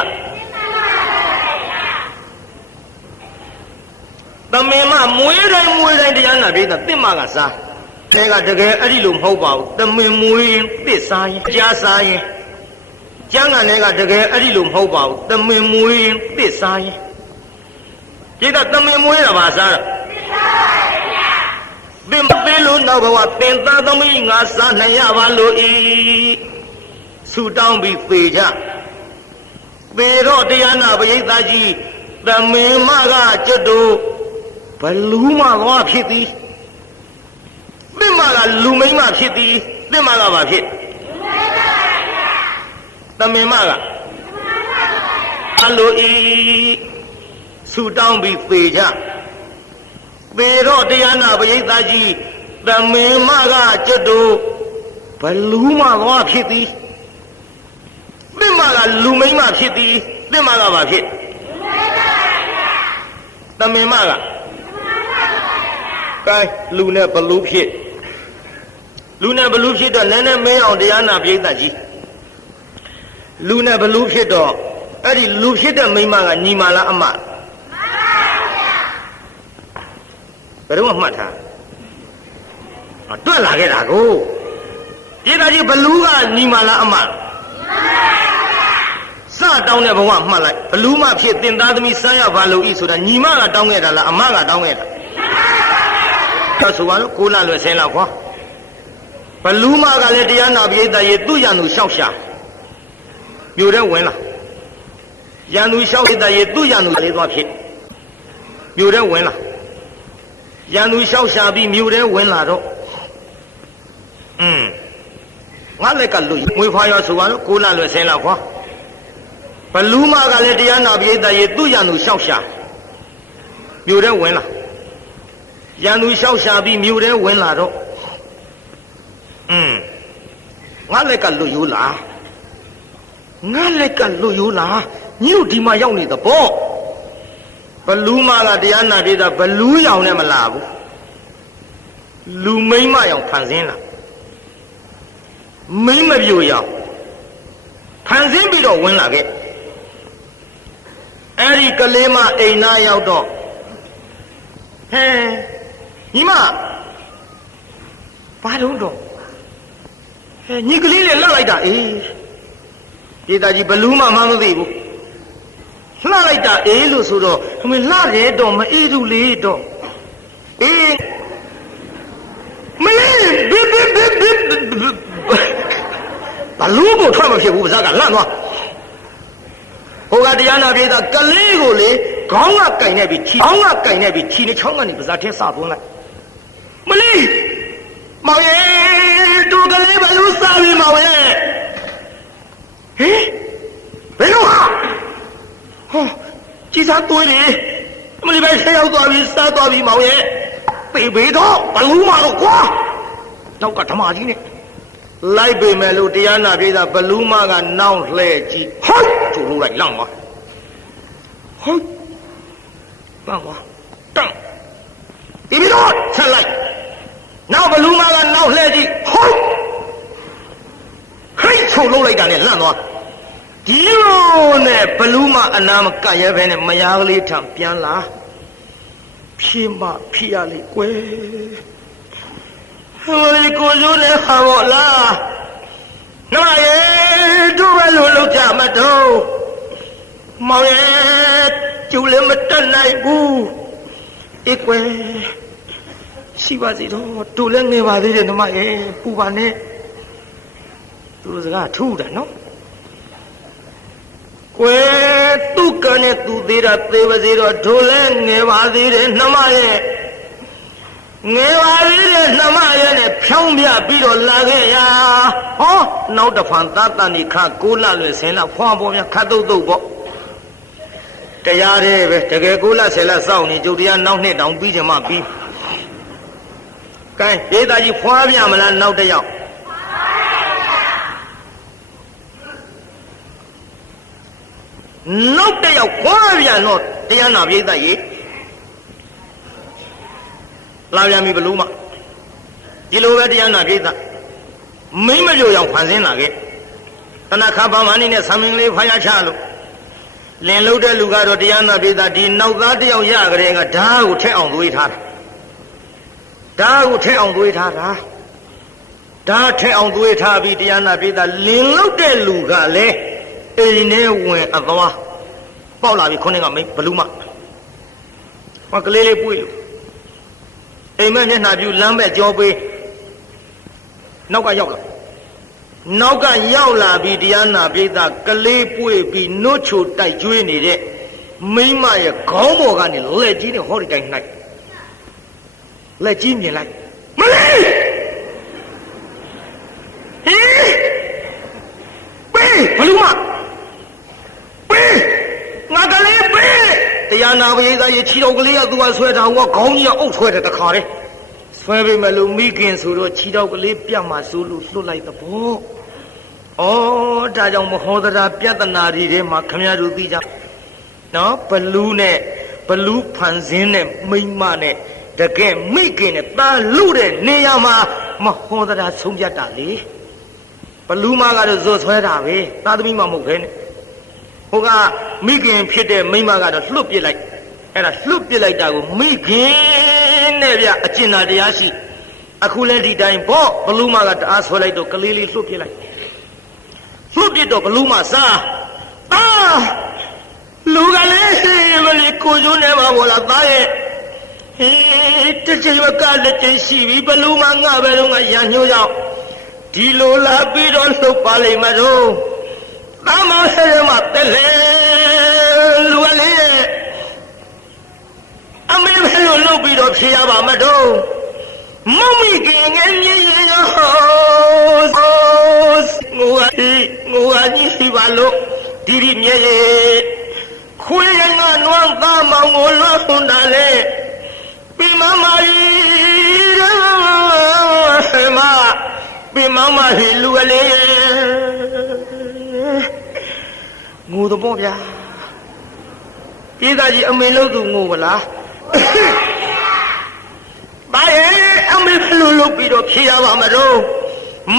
သမင်မမွေးတိုင်းတရားနာပြေးတာတစ်မကစားတဲကတကယ်အဲ့ဒီလိုမဟုတ်ပါဘူးသမင်မွေးရင်တစ်စားရင်ကြားစားရင်ကျန်းကန်တွေကတကယ်အဲ့ဒီလိုမဟုတ်ပါဘူးသမင်မွေးရင်တစ်စားရင်ပြေးတာသမင်မွေးတာပါစားတာသင်ပေးလို့နောက်ဘဝသင်သားသမီးငါစားနိုင်ရပါလို့ဤဆူတောင်းပြီးသေကြသေတော့တရားနာပရိသတ်ကြီးသမင်မကကျွတ်တို့ဘလူးမသွားဖြစ်သည်သင်မကလူမိန်းမဖြစ်သည်သင်မကဘာဖြစ်သမင်မကအလိုဤဆူတောင်းပြီးသေကြသေတော့တရားနာပရိသတ်ကြီးသမင်မကကျွတ်တို့ဘလူးမသွားဖြစ်သည်သင်မကလူမိန်းမဖြစ်သည်သင်မကဘာဖြစ်သမင်မကကဲလူနဲ့ဘလူးဖြစ်တော့နည်းနည်းမင်းအောင်တရားနာပရိသတ်ကြီးလူနဲ့ဘလူးဖြစ်တော့အဲ့ဒီလူဖြစ်တဲ့မိန်းမကညီမလားအမဘယ်တော့မှမှတ်ထားတွက်လာခဲ့တာကိုပရိသတ်ကြီးဘလူးကညီမလားအမစတောင်းတဲ့ဘဝမှတ်လိုက်ဘလူးမဖြစ်တင်သားသမီးစားရပါလို့ဤဆိုတာညီမကတောင်းခဲ့တာလားအမကတောင်းခဲ့တာဆိုပါတော့9လလွယ်10လခွာဘလူးမကလည်းတရားနာပရိသတ်ရဲ့သူ့ရန်သူလျှောက်ရှာမြို့ထဲဝင်လာရန်သူလျှောက်ပရိသတ်ရဲ့သူ့ရန်သူလေးသွားဖြစ်မြို့ထဲဝင်လာရန်သူလျှောက်ရှာပြီးမြို့ထဲဝင်လာတော့ငါလက်ကလွတ်ငွေဖွာရောဆိုပါတော့9လလွယ်10လခွာဘလူးမကလည်းတရားနာပရိသတ်ရဲ့သူ့ရန်သူလျှောက်ရှာမြို့ထဲဝင်လာရန်သူလျှောက်ရှာပြီးမြို့ထဲဝင်လာတော့ငါလက်ကလွတ်ရိုးလားညို့ဒီမှာရောက်နေသဘောဘလူးမကတရားနာဒေတာဘလူးရောင်နဲ့မလာဘူးလူမိမ့်မရောင်ဖန်ဆင်းလာမိမ့်မပြိုရောင်ဖန်ဆင်းပြီးတော့ဝင်လာခဲ့ အဲ့ဒီကလေးမအိမ်သားရောက်တော့ဟဲညီမဘာလို့တော့ဟဲညီကလေးလေးလှလိုက်တာအေးဒေတာကြီးဘလူးမှမသိဘူးလှလိုက်တာအေးလို့ဆိုတော့အမေလှရဲတော့မအေးဘူးလေတော့အေးမလေးဘစ်ဘလူးကိုထွက်မဖြစ်ဘူးပါးစပ်ကလှမ်းသွားဟိုကတရားနာပြေးတာကလေးကိုလေခေါင်းကကင်နေပြီခြေခေါင်းကကင်နေပြီခြေနဲ့ချောင်းကနေပါးစပ်ထဲစပွန်းလိုက်မလေးမောင်ရဲ့တူကလေးဘလူးစားပြီမောင်ရဲ့ဟင်ဘယ်လိုဟာဟောကြည်စားသွေးလေမလေးပဲဆက်ရောက်သွားပြီစားသွားပြီမောင်ရဲ့ပေတော့ဘလူးမတော့ကွာနောက်ကဓမ္မကြီးနဲ့လိုက်ပေမဲ့လို့တရားနာပြေးတာဘလူးမကနှောင်းလှဲကြည့်ဟိုက်ကျုံလို့လိုက်လောင်းသွားဟိုက်ပန်းသွားတန်းပြီးတော့ဆက်လိုက်နောက်ဘလူးမကနှောင်းလှဲကြည့်ဟိုက်ဟိတ်ချုံလို့လိုက်တာနဲ့လန့်သွားဒီလိုနဲ့ဘလူးမအနာမကရဲပဲနဲ့မယားကလေးထံပြန်လာဖြေမဖြေရလေကွယ်ဟိုလေကိုရိုးနဲ့ဟာပေါ့လားနှမရဲ့တို့ပဲလို့လောက်ကြမတော့မောင်ရဲ့ကျူလည်းမတက်နိုင်ဘူးအေးကွယ်ရှိပါစေတော့တို့လည်းငယ်ပါသေးတယ်နှမရဲ့ပူပါနဲ့သူတို့စကားထူးတာနော်ကွယ်သူကနဲ့သူသေးတာသေးပါစေတော့တို့လည်းငယ်ပါသေးတယ်နှမရဲ့ငယ်ပါသေးတယ်နှမရဲ့နဲ့ဖြောင်းပြပြီးတော့လာခဲ့ရဟောနောက်တစ်ဖန်သာတန်ဒီခ9လလွယ်10လဖွာပေါ်များခတ်တုတ်ပေါ့တရားတဲ့ပဲတကယ်9လ10လစောင့်နေကြုတ်တရားနောက်နှစ်တောင်ပြီးချင်မှပြီးကဲဒေသကြီးဖွာပြမလားနောက်တစ်ယောက်နောက်တစ်ယောက်ခွာပြန်တော့တရားနာပြိဿရေလာပြန်ပြီဘလို့မဒီလိုပဲတရားနာပြိဿမိမကြိုရောက်ဖန်ဆင်းလာခဲ့တဏခါပါမဏိနဲ့ဆံမင်းလေးဖားရချလို့လင်လုံးတဲ့လူကတော့တရားနာပြိဿဒီနောက်သားတစ်ယောက်ရကြတဲ့ကဓာတ်ကိုထက်အောင်သွေးထားတာဓာတ်ကိုထက်အောင်သွေးထားတာဓာတ်ထက်အောင်သွေးထားပြီးတရားနာပြိဿလင်လုံးတဲ့လူကလည်းအိမ်ထဲဝင်အသွားပေါက်လာပြီခုနှစ်ကမိဘလူးမဟောကလေးလေးပွေးလို့အိမ်မက်မျက်နှာပြူလမ်းမဲ့ကြောပေးနောက်ကရောက်လာပြီးတရားနာပိဿကလေးပွေးပြီးနှုတ်ချိုတိုက်ကျွေးနေတဲ့မိမရဲ့ခေါင်းပေါ်ကနေလက်ကြီးနဲ့ဟောဒီတိုင်းနိုင်လက်ကြီးမြင်လိုက်မလေးဟေးပေးဘလူးမငါကလေးပေးတရားနာပိဿရဲ့ခြေတော်ကလေးကသူကဆွဲတာဟိုကခေါင်းကြီးကအုပ်ဆွဲတယ်တခါတည်းဆွဲပေးမယ်လို့မိခင်ဆိုတော့ခြေတော်ကလေးပြတ်မှဆိုလို့လွတ်လိုက်တဲ့ဘောဩဒါကြောင့်မဟောသရာပြဿနာတွေထဲမှာခမရတို့သိကြနော်ဘလူးနဲ့ဘလူးဖန်ဆင်းနဲ့မိမ့်မနဲ့တကယ်မိခင်နဲ့တာလူတဲ့နေရာမှာမဟောသရာဆုံးဖြတ်တာလေဘလူးမကတော့ဇွတ်ဆွဲတာပဲသာသမီမမဟုတ်ခဲနဲ့ဟိုကမိခင်ဖြစ်တဲ့မိမကတော့လှုပ်ပစ်လိုက်အဲ့ဒါလှုပ်ပစ်လိုက်တာကိုမိခင်နဲ့ဗျအကျဉ်းသာတရားရှိအခုလဲဒီတိုင်းပေါ့ဘလူးမကတအားဆွဲလိုက်တော့ကလေးလေးလှုပ်ပစ်လိုက်လှုပ်ပစ်တော့ဘလူးမစားလူကလေးမလေးကိုကျိုးနေမှာဘောလားသားရဲ့ဟေးတစ်ချိန်မကလက်ချင်းရှိပြီဘလူးမငါပဲတော့ငါရန်ညှိုးကြောင့်ဒီလိုလာပြီးတော့လှုပ်ပါလိမ့်မလို့တာမဆဲမှာတက်လေလူကလေးအမေဘယ်လိုလုပ်ပြီးတော့ဖြေရပါမတော့မမီကငယ်ကြီးရောငိုကကြီးစီပါလို့ဒီဒီမြဲခွေးရငါနွမ်းသားမောင်ကိုလွှတ်ခွန်တာလေပြီးမမကြီးမပြီးမမကြီးလူကလေးငိုတော့ဗျာပြည်သားကြီးအမေလို့သူငိုပါလားဘာရဲ့အမေဘလို့လုပ်ပြီးတော့ဖြေရပါမလို့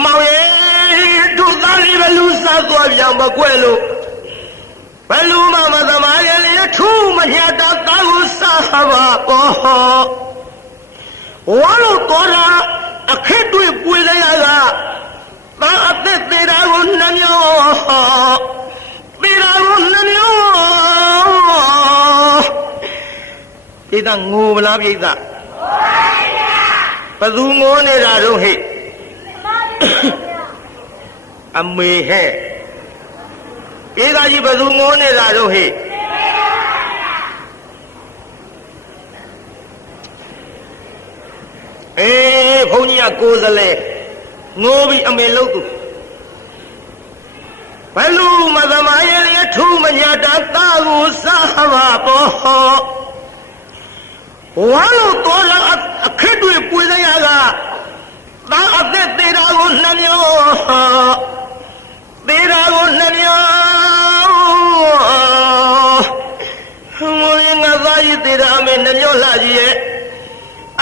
မောင်ရဲ့တို့သားလေးဘလူးစားသွားပြန်မကွဲလို့ ဘယ်လိုမှမသမားရလေထူးမညတာကားကိုစားပါပေါ်ဝါလို့တော်တာအခက်တွေပွေလိုက်ရတာသာအသက်သေးတာကိုနှမျောသေးတာကိုနှမျောပြိတ္တငိုဗလားပြိတ္တဘသူငိုနေတာတော့ဟဲ့အမေဟဲ့ပြိတ္တကြီးဘသူငိုနေတာတော့ဟဲ့ဘုန်းကြီးကကိုယ်စလဲငိုပြီးအမေလို့သူဘယ်လိုမသမားရဲ့ထူးမညတာတာကိုစားပါပေါ်ဝါလို့တော်လာအခက်တွေပွေစရာကသာအသက်သေးတာကိုနှမျောသေးတာကိုနှမျောငိုရင်ငါသားကြီးသေးတာအမေနှမျောလာကြီးရဲ့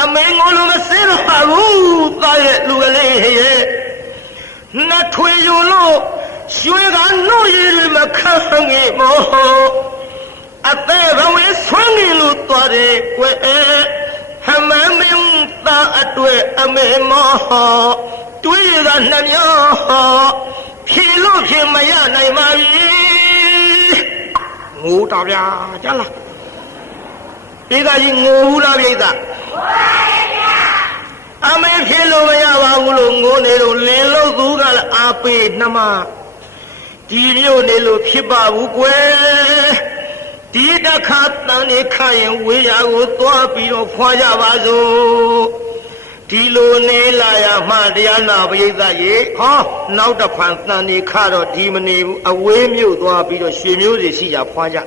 အမေငိုလို့မစဲတော့ပါဘူးသားရဲ့လူကလေးရဲ့နှထွေယူလို့ရွှေကနှုတ်ရည်မခံငေမောအသေးဘဝဆွမ်းငင်လို့သွားတယ်ကွယ်ဟမမင်းသားအတွေ့အမေမောတွေးရတာနှမျောဖြေလို့ဖြေမရနိုင်ပါဘူးငိုတာဗျာကြားလားပြိတ္တာကြီးငိုဘူးလားပြိတ္တာအမေဖြေလို့မရပါဘူးလို့ငိုနေလို့လင်းလို့သူကလည်းအာပေနှမဒီမျိုးနေလို့ဖြစ်ပါဘူးကွယ်ဒီတခါတန်နေခရင်ဝေးရာကိုသွားပြီးတော့ဖွာကြပါစို့ဒီလိုနေလာရမှတရားနာပရိသတ်ရေဟောနောက်တစ်ဖန်တန်နေခတော့ဒီမနေဘူးအဝေးမြို့သွားပြီးတော့ရွှေမျိုးတွေရှိကြဖွာကြ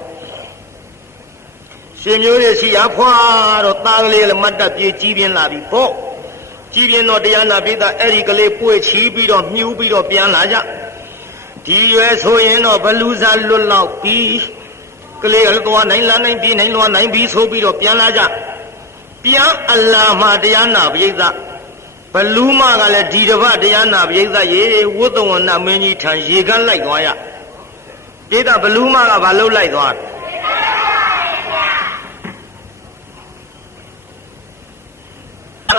ရွှေမျိုးတွေရှိရဖွာတော့သားကလေးလည်းမတ်တက်ပြေးကြီးပြင်းလာပြီပေါ့ကြီးပြင်းတော့တရားနာပရိသတ်အဲ့ဒီကလေးပွေချီးပြီးတော့မြူးပြီးတော့ပြန်လာကြဒီရွယ်ဆိုရင်တော့ဘလူစားလွတ်လောက်ပြီးကလေးကလည်းသွားနိုင်လာနိုင်ပြီးနိုင်လွားနိုင်ပြီးဆိုပြီးတော့ပြန်လာကြပြန်အလာမှတရားနာပရိသတ်ဘလူမကလည်းဒီတစ်ပတ်တရားနာပရိသတ်ရေဝုဒ္ဓဝနမင်းကြီးထံရေကန်းလိုက်သွားရပရိသတ်ဘလူမကဘာလုပ်လိုက်သွား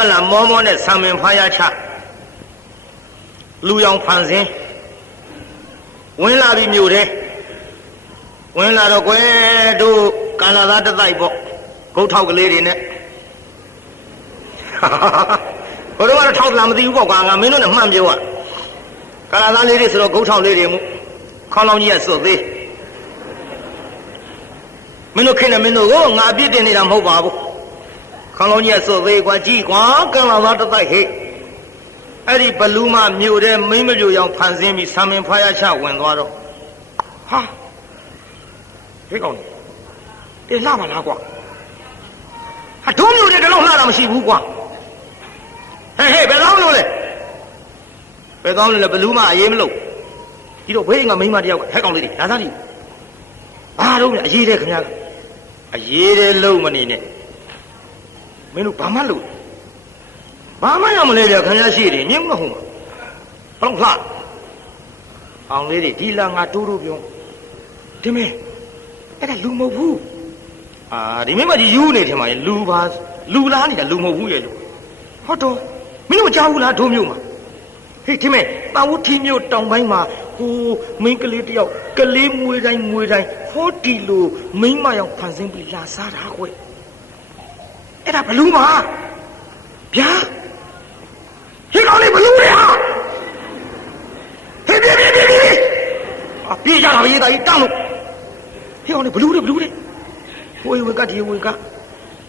အလာမောမောနဲ့ဆံမင်ဖားရချလူရောင်ဖန်ဆင်းဝင်လာပြီမြို့ထဲဝင်လာတော့ကွယ်တို့ကာလာသားတတိုက်ပေါ့ဂုတ်ထောက်ကလေးတွေနဲ့ဘယ်တော့မှထောက်လာမသိဘူးပေါ့ကွာငါမင်းတို့နဲ့မှန်ပြောอ่ะကာလာသားလေးတွေဆိုတော့ဂုတ်ထောက်လေးတွေမှုခေါင်းလောင်းကြီးကစွတ်သေးမင်းတို့ခင်နဲ့မင်းတို့ကိုငါအပြစ်တင်နေတာမဟုတ်ပါဘူးခေါင်းလောင်းကြီးကစွတ်သေးကွာကြည့်ကွာကာလာသားတတိုက်ဟဲ့အဲ့ဒီဘလူးမမြို့ထဲမိမ့်မပြိုရောင်ဖန်ဆင်းပြီးဆံမင်ဖားရချဝင်သွားတော့ဟာဒီကောင်တင်လှပါလားကွာဟာဒုံးမျိုးတွေတလုံးလှတာမရှိဘူးကွာဟဲ့ဘယ်ကောင်းလို့လဲဘယ်ကောင်းလို့လဲဘလူးမအေးမလို့ဒီတော့ဘေးကမိန်းမတယောက်ကဟဲ့ကောင်လေးလာသားလေးဘာတော့လဲအေးတယ်ခင်ဗျာအေးတယ်လုံးမနေနဲ့မင်းတို့ဘာမှလို့ဘာမှရမလဲဗျာခင်ဗျာရှိတယ်ညင်းမဟုတ်မှာဘလုံးလှအောင်လေးတွေဒီလာငါတိုးတိုးပြောဒီမင်းအဲ့ဒါလူမဟုတ်ဘူးဒီမင်းမကြီးယူနေတယ်မှာလူပါလူလားနေတာလူမဟုတ်ဘူးရဲ့လို့ဟုတ်တော့မင်းတို့ကြားဘူးလားဒိုးမျိုးမှာဟေးဒီမင်းတာဝထီမျိုးတောင်ပိုင်းမှာဟိုမင်းကလေးတယောက်ကလေးမွေးတိုင်း40လိုမိန်းမရောက်ဖန်ဆင်းပြီးလာစားတာကွအဲ့ဒါဘလူးမှာဗျာဟေးကောင်းလေးဘလူးလေဟာဟေးပြေးကြတာပဲရေးတာကြီးတောင်းလို့ဟေးအောင်လေဘလူးလေဝေကဒီဝေက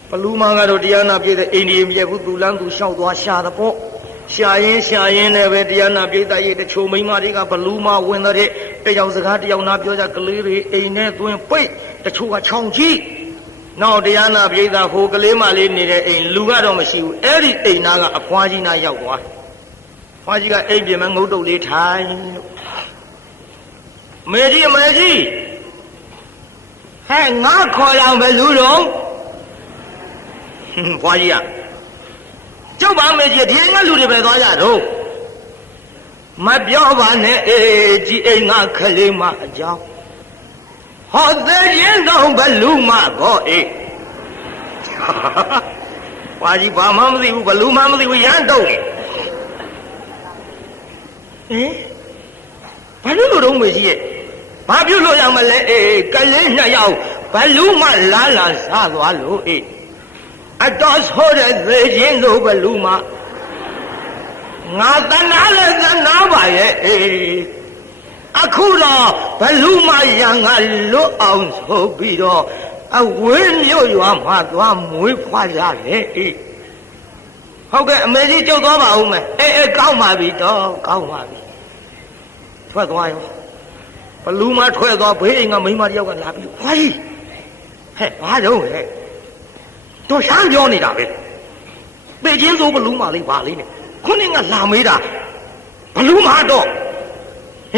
ဘလူးမကတော့တရားနာပြည့်တဲ့အိန္ဒိယမြေဘူးသူလန်းသူလျှောက်သွားရှာတဲ့ပေါ့ရှာရင်လည်းပဲတရားနာပြည့်တဲ့ရေးတချို့မိန်းမတွေကဘလူးမဝင်တဲ့တယောက်စကားတယောက်နာပြောကြကလေးတွေအိမ်နဲ့သွင်းပိတ်တချို့ကချောင်းကြီးနောက်တရားနာပြည့်တဲ့ဟိုကလေးမလေးနေတဲ့အိမ်လူကတော့မရှိဘူးအဲ့ဒီအိမ်နာကအဖွားကြီးနာရောက်သွားဖွားကြီးကအိမ်ပြင်မှာငုတ်တုတ်လေးထိုင်လို့မေကြီးဟဲ့ငါခေါ်ရအောင်ပဲလူတော်ဖွားကြီးကကျုပ်ပါမေကြီးဒီငါလူတွေပဲသွားကြတော့မပြောပါနဲ့အေးကြီးအိမ်ငါခလေးမအကြောင်းဟ好在人当不鲁马高哎，话就把妈妈的不鲁妈妈的演到的，哎，把鲁都没事，把比如要么来哎，跟人家要把鲁马拉拉啥多路哎，啊，到时候的在人都不鲁马，我咱拿了咱拿吧耶哎。အခုတော့ဘလူမရံကလွတ်အောင်ဆိုပြီးတော့အဝင်းမြို့ရွာမှာသွားမွေးဖွားရတယ်ဟုတ်ကဲ့အမေကြီးကြောက်သွားပါဦးမယ်အေးကောင်းပါပြီတော့ကောင်းပါပြီထွက်သွားရောဘလူမထွက်သွားဘေးအိမ်ကမိန်းမတယောက်ကလာပြီးခွာကြီးဟဲ့ဘာတော့ဟဲ့တို့ရှမ်းပြောနေတာပဲပေချင်းစိုးဘလူမလေးပါလေးနဲ့ခုနကလာမေးတာဘလူမတော့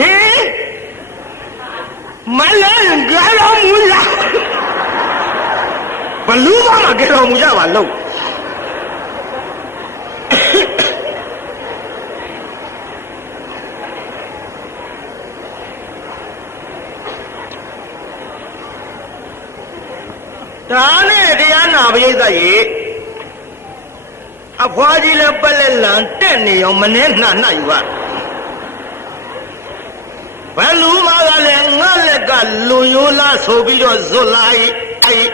ဟင်မလည်းကြတော်မူရဘလူးမကြတော်မူရပါလို့ဒါနဲ့တရားနာပရိသတ်ရေအဖွားကြီးလည်းပလက်လန်တက်နေအောင်မနှဲ့နှနှယူပါဘလူမကလည်းငါလက်ကလူရိုးလားဆိုပြီးတော့ဇွတ်လိုက်အဲ့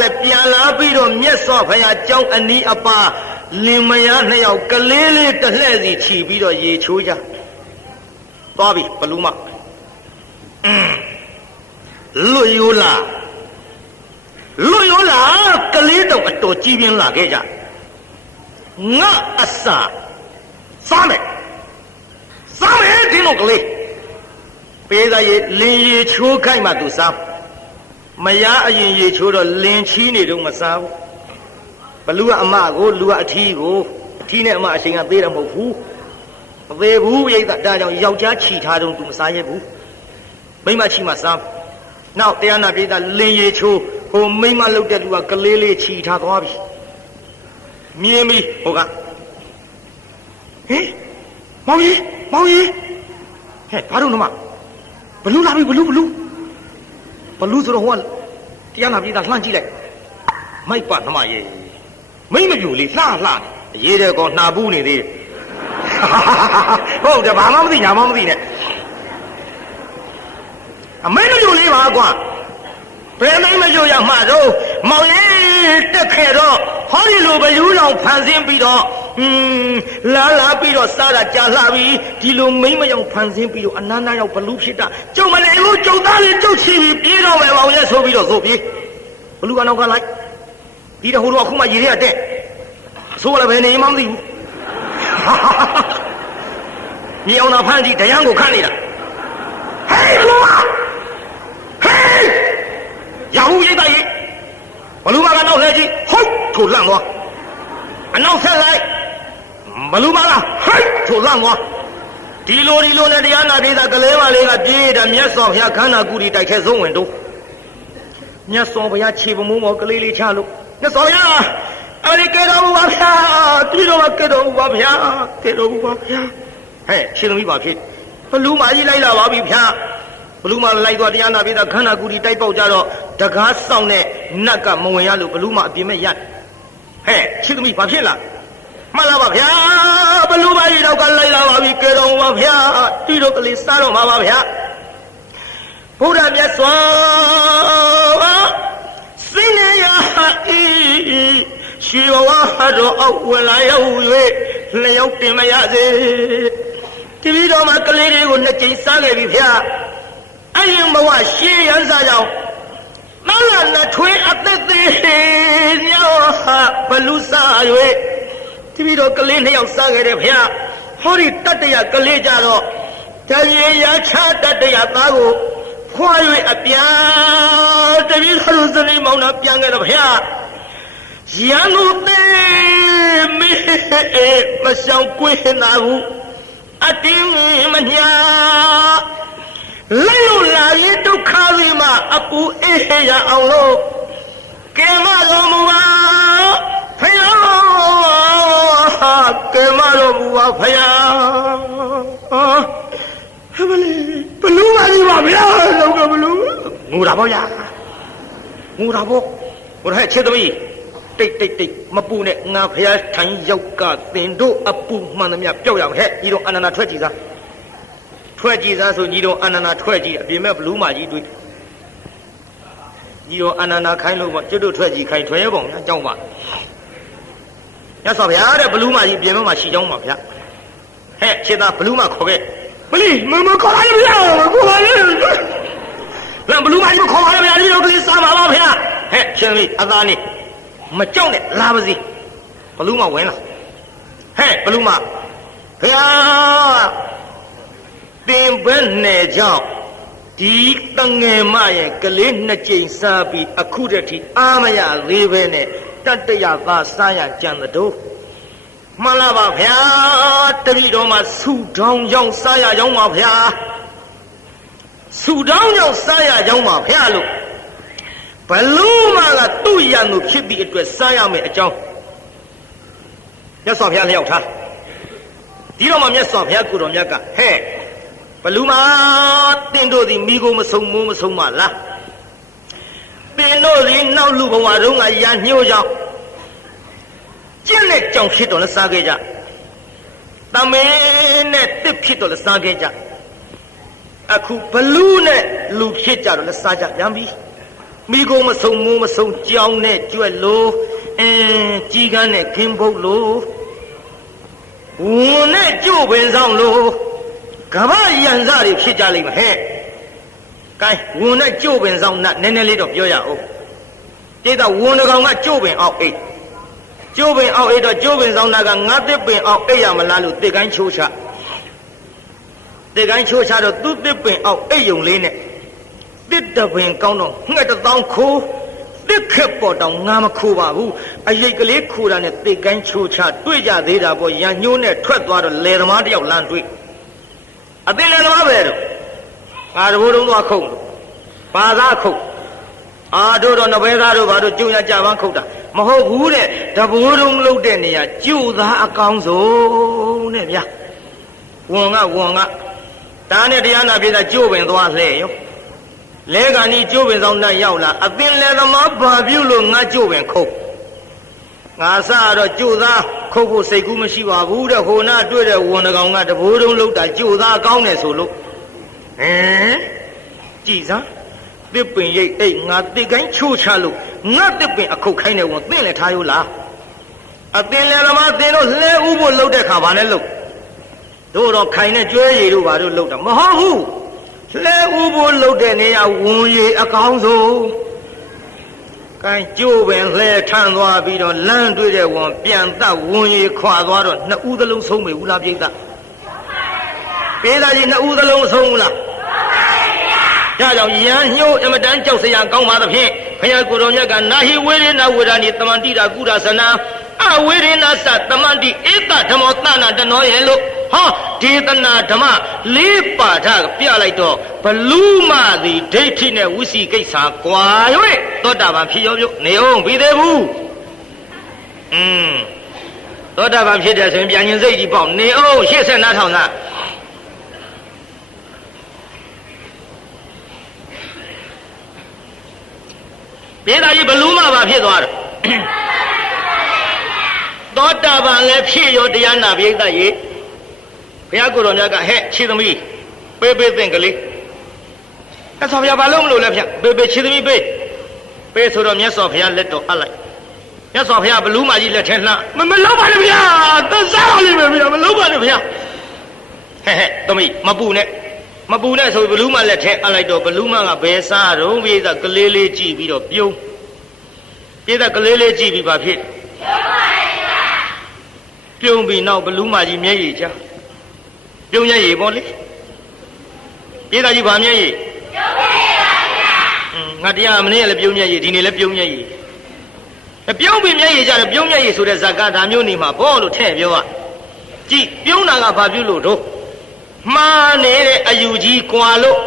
လည်းပြန်လာပြီးတော့မြတ်စွာဘုရားကြောင်းအနီးအပါလင်မယားနှစ်ယောက်ကလေးလေးတစ်လှဲ့စီခြီးပြီးတော့ရေချိုးကြသွားပြီဘလူမလူရိုးလားကလေးတော့အတော်ကြီးပြင်းလာခဲ့ကြငါအစာစားမယ်ဒီလိုကလေးပေးသားရေလင်းရေချိုးခိုက်မှသူစားမရအရင်ရေချိုးတော့လင်းချီးနေတော့မစားဘူးဘလူကအမကိုလူကအထီးကိုအထီးနဲ့အမအချိန်ကသေးတယ်မဟုတ်ဘူးမသေးဘူးရိတ်တာဒါကြောင့်ယောက်ျားချီထားတော့သူမစားရဘူးမိန်းမချီမှစားနောက်တရားနာပြည်သားလင်းရေချိုးဟိုမိန်းမလုတ်တဲ့လူကကလေးလေးချီထားသွားပြီမြင်ပြီဟိုကဟင်မောင်ကြီးဟဲ့ဘာလို့နမဘလူးလာပြီဘလူးဆိုတော့ဟိုကတရားနာပြည်သားလှမ်းကြည့်လိုက်မိုက်ပါနမရေမိမပြူလေးလှရေးတယ်ကောနှာပူးနေသေးတယ်ဟုတ်တယ်ဘာမှမသိညာမှမသိနဲ့အမိမပြူလေးပါကွာဘယ်မိမပြူရမှာတော့မောင်လေးတက်ခဲ့တော့ဟောဒီလိုဘလူးလောင်ဖန်ဆင်းပြီးတော့လာပြီးတော့စားတာကြာလှပြီဒီလိုမိမရောက်ဖန်ဆင်းပြီးတော့အနားနာရောက်ဘလူးဖြစ်တာကျုံမနေဘူးကျုံသားလေးကျုပ်ချီပြီးပြေးတော့မယ်မောင်ရဲ့ဆိုပြီးတော့ဆိုပြေးဘလူးကနောက်ကလိုက်ဒီတော့ဟိုတော့အခုမှရေထဲကတက်ဆိုလည်းဘယ်နေမှမသိဘူးမြေအောင်သာဖမ်းကြည့်တရားကိုခန့်နေတာဟေးဘလူးဟေးရဟုရိတ်တာကြီးဘလူးမကနောက်လဲကြည့်ဟုတ်ထိုလန့်သွားအနောက်ဆက်လိုက်ဘလူးမလားဟိုက်ထိုလန့်သွားဒီလိုနဲ့တရားနာပြည်သားကလေးမလေးကပြေးတာမြတ်စွာဘုရားခန္ဓာကူရီတိုက်ထဲဆုံးဝင်တော့မြတ်စွာဘုရားခြေပမိုးမောကလေးလေးချလို့မြတ်စွာဘုရားအဲ့ဒီကဲတော်ပါဗျာပြည်တော်ကဲတော်ပါဗျာဟဲ့ရှင်သမီးပါဖြစ်ဘလူးမကြီးလိုက်လာပါပြီဗျာဘလူးမလိုက်သွားတရားနာပြည်သားခန္ဓာကူရီတိုက်ပေါက်ကြတော့တကားဆောင်တဲ့နတ်ကမဝင်ရလို့ဘလူးမအပြင်မဲ့ရက်ဟဲ့ရှင်သမီးဘာဖြစ်လားမှန်လားပါဗျာဘလူးမကြီးတော့ကလိုက်လာပါပြီကဲတော်ပါဗျာတီတို့ကလေးစားတော့မှာပါဗျာဘုရားမြတ်စွာစင်းနေရရှိဘဝတော်အောက်ဝင်လာရောက်၍လျောက်တင်မရစေတပည့်တော်မှာကလေးတွေကိုနှစ်ကြိမ်စားခဲ့ပြီဗျာအရင်ဘဝရှေးရန်စားကြောင့်မလာနဲ့ထွေးအသက်သေးညောဘလူးစား၍တပည့်တော်ကလေးနှစ်ယောက်စားခဲ့တယ်ဗျာဟောဒီတတ္တရကလေးကြတော့တရေရချတတ္တရသားကိုခွာ၍အပြာတပည့်တော်စနေမောင်နှံပြန်ခဲ့တော့ဗျာရန်ကုန်သေးမေမဆောင်ကွင်းနာဘူးအတင်းမညာလိုက်လို့လာရင်ဒုက္ခတွေမှာအပူအေးရအောင်လို့ကဲမတော်မူပါဖယားကဲမတော်မူပါဖယားဘလူးပါကြီးပါဗျာလောကဘလူး ငိုတာပေါ့ဗျာငိုတာပေါ့ဘုရားချစ်သမီးတိတ်မပူနဲ့ငါဖျားထိုင်ရောက်ကသင်တို့အပူမှန်သမျှပျောက်ရအောင်ဟဲ့ညီတော်အနန္ဒာထွက်ကြည့်စားဆိုညီတော်အနန္ဒာထွက်ကြည့်အပြင်မဲ့ဘလူးမကြီးတွေ့ညီတော်အနန္ဒာခိုင်းလို့ပေါ့ကျွတ်တို့ထွက်ကြည့်ခိုင်းထွဲပုံညာအကြောင်းပါညဆောဗျာတဲ့ဘလူးမကြီးပြင်မဲ့မှာရှိကြောင်းပါဗျာဟဲ့ချစ်သားဘလူးမခေါ်ခဲ့မလီမခေါ်ပါနဲ့ဗျာခေါ်ပါနဲ့လမ်းဘလူးမကြီးမခေါ်ပါနဲ့ဗျာဒီလိုကလေးစားပါပါဗျာဟဲ့ရှင်လေးအသားနေမကြောက်နဲ့လာပါစီဘလူးမဝင်လာဟဲ့ဘလူးမဗျာပင်ဘက်နဲ့ကြောင့်ဒီတငယ်မရဲ့ကလေးနှစ်ကြိမ်စားပြီးအခုတည်းထိအာမရသေးပဲနဲ့တတရသာစားရကြံတော်မှန်လားပါဗျာတပည့်တော်မှာဆူတောင်းကြောင်းစားရကြောင်းပါဗျာဆူတောင်းကြောင်းစားရကြောင်းပါဗျာလို့ဘလို့မှကသူ့ရန်သူဖြစ်ပြီးအတွက်စားရမယ်အကြောင်းမြတ်စွာဘုရားလျှောက်ထားဒီတော့မှမြတ်စွာဘုရားကိုတော်မြတ်ကဟဲ့ဘလူမတင်တို့သည်မိကိုမဆုံမိုးမဆုံပါလားတင်တို့သည်နောက်လူဘဝတုန်းကရန်ညှိုးကြောင်းကျင့်တဲ့ကြောင်ဖြစ်တော်လည်းစားခဲ့ကြတမင်းနဲ့တစ်ဖြစ်တော်လည်းစားခဲ့ကြအခုဘလူနဲ့လူဖြစ်ကြတော့လည်းစားကြပြန်ပြီမိကိုမဆုံမိုးမဆုံကြောင်းနဲ့ကြွက်လို့ကြီးကန်းနဲ့ခင်းဖုတ်လို့ဝန်နဲ့ကြို့ပင်ဆောင်လို့ကမ္ဘာရန်စားတွေဖြစ်ကြလိမ့်မယ်ဟဲ့ကဲဝန်နဲ့ကြို့ပင်ဆောင်နည်းနည်းလေးတော့ပြောရအောင်တိတ်တော့ဝန်တကောင်ကကြို့ပင်အောက်အိတ်ကျိုးပင်အောက်အိတ်တော့ကျိုးပင်ဆောင်တာကငါတစ်ပင်အောက်အိတ်ရမလားလို့တစ်ကိုင်းချိုးချတော့သူ့တစ်ပင်အောက်အိတ်ယုံလေးနဲ့တစ်တပင်ကောင်းတော့ငှက်တစ်တောင်းခိုးတစ်ခက်ပေါ်တော့ငါမခိုးပါဘူးအရိတ်ကလေးခိုးတာနဲ့တစ်ကိုင်းချိုးချတွေ့ကြသေးတာပေါ့ရန်ညှိုးနဲ့ထွက်သွားတော့လေသမားတယောက်လမ်းတွေ့အသိလေသမားပဲတော့ငါတဘိုးတုံးသွားခုတ်ဘာသာခုတ်တို့တော့နဘဲသားတို့ဘာတို့ကျုံရကြပန်းခုတ်တာမဟုတ်ဘူးတဲ့တဘိုးတုံးလုတ်တဲ့နေရာကျို့သားအကောင်းဆုံးတဲ့ဗျာဝန်ကဒါနဲ့တရားနာပြေးတာကျို့ပင်သွားလှဲ့ရောလဲကနီကျို့ပင်ဆောင်နဲ့ရောက်လာအသင်လေသမားဘာပြုလို့ငါကျို့ပင်ခုတ်ငါစတော့ကျို့သားခုတ်ဖို့စိတ်ကူးမရှိပါဘူးတဲ့ဟိုနာတွေ့တဲ့ဝန်တကောင်ကတဘိုးတုံးလုတ်တာကျို့သားကောင်းတယ်ဆိုလို့ကြည်စမ်းတစ်ပင်ရိတ်အိတ်ငါတစ်ကိုင်းချိုးချလို့ငါတစ်ပင်အခုတ်ခိုင်းတယ်ဝန်သင်လည်းထားရိုးလားအသင်လည်းသမားသင်တို့လှဲဥဖို့လှုပ်တဲ့ခါဘာလဲလှုပ်တို့တော့ခိုင်နဲ့ကျွဲရည်တို့ဘာတို့လှုပ်တာမဟုတ်ဘူးလှဲဥဖို့လှုပ်တဲ့နေရာဝန်ရည်အကောင်းဆုံးကိုင်းကျိုးပင်လှဲထမ်းသွားပြီးတော့လမ်းတွေ့တဲ့ဝန်ပြန်သက်ဝန်ရည်ခွာသွားတော့နှစ်ဦးသလုံးဆုံးပြီဘူးလားပြိဿပေးသားကြီးနှစ်ဦးသလုံးဆုံးဘူးလားဒါကြောင့်ရန်ညှိုးအမတန်ကြောက်စရာကောင်းပါသဖြင့်ဘုရားကိုယ်တော်မြတ်ကနာဟိဝေရဏဝေဒာနိတမန္တိတာကုရသနာအဝေရဏသတမန္တိဧတဓမ္မောသနာတနောရဲ့လို့ဒေသနာဓမ္မလေးပါဌပြလိုက်တော့ဘလူးမသည်ဒိဋ္ဌိနဲ့ဝိစီကိစ္စကွာ၍သောတာပန်ဖြစ်ရောပြုနေအောင်ပြီးသေးဘူးသောတာပန်ဖြစ်တယ်ဆိုရင်ပြန်ရင်စိတ်ကြီးပေါ့နေအောင်80နာထောင်သားပြေသာကြီးဘလူးမပါဖြစ်သွားတယ်သောတာပန်လည်းဖြစ်ရောတရားနာပိဋကရေဘုရားကိုယ်တော်မြတ်ကဟဲ့ခြေသမီးပေးသင်ကလေးအဲ့ဆိုဘုရားဘာလို့မလို့လဲဗျပေးခြေသမီးပေးဆိုတော့မြတ်စွာဘုရားလက်တော်အပ်လိုက်မြတ်စွာဘုရားဘလူးမကြီးလက်ထဲလှမလောက်ပါနဲ့ဗျာသစ္စာတော်လေးပဲဗျာမလောက်ပါနဲ့ဗျာဟဲ့သမီးမပူနဲ့ဆိုဘလူးမလက်ထဲအပ်လိုက်တော့ဘလူးမကဘယ်စားတော့ပိဋကကလေးလေးကြည့်ပြီးတော့ပြုံးပိဋကကလေးလေးကြည့်ပြီးပါဖြစ်ပြုံးပြီးနောက်ဘလူးမကြီးမျက်ရည်ချပြုံးရည်ပေါ့လေပိဋကကြီးဗာမျက်ရည်ငါတရားမနေ့လည်းပြုံးမျက်ရည်ဒီနေ့လည်းပြုံးမျက်ရည်ပြုံးပြီးမျက်ရည်ကြတယ်ပြုံးမျက်ရည်ဆိုတဲ့ဇာကဒါမျိုးနေမှာဘောလို့ထဲ့ပြောကြည့်ပြုံးတာကဘာပြုလို့တော့မှားနေတဲ့အယူကြီးကွာလို့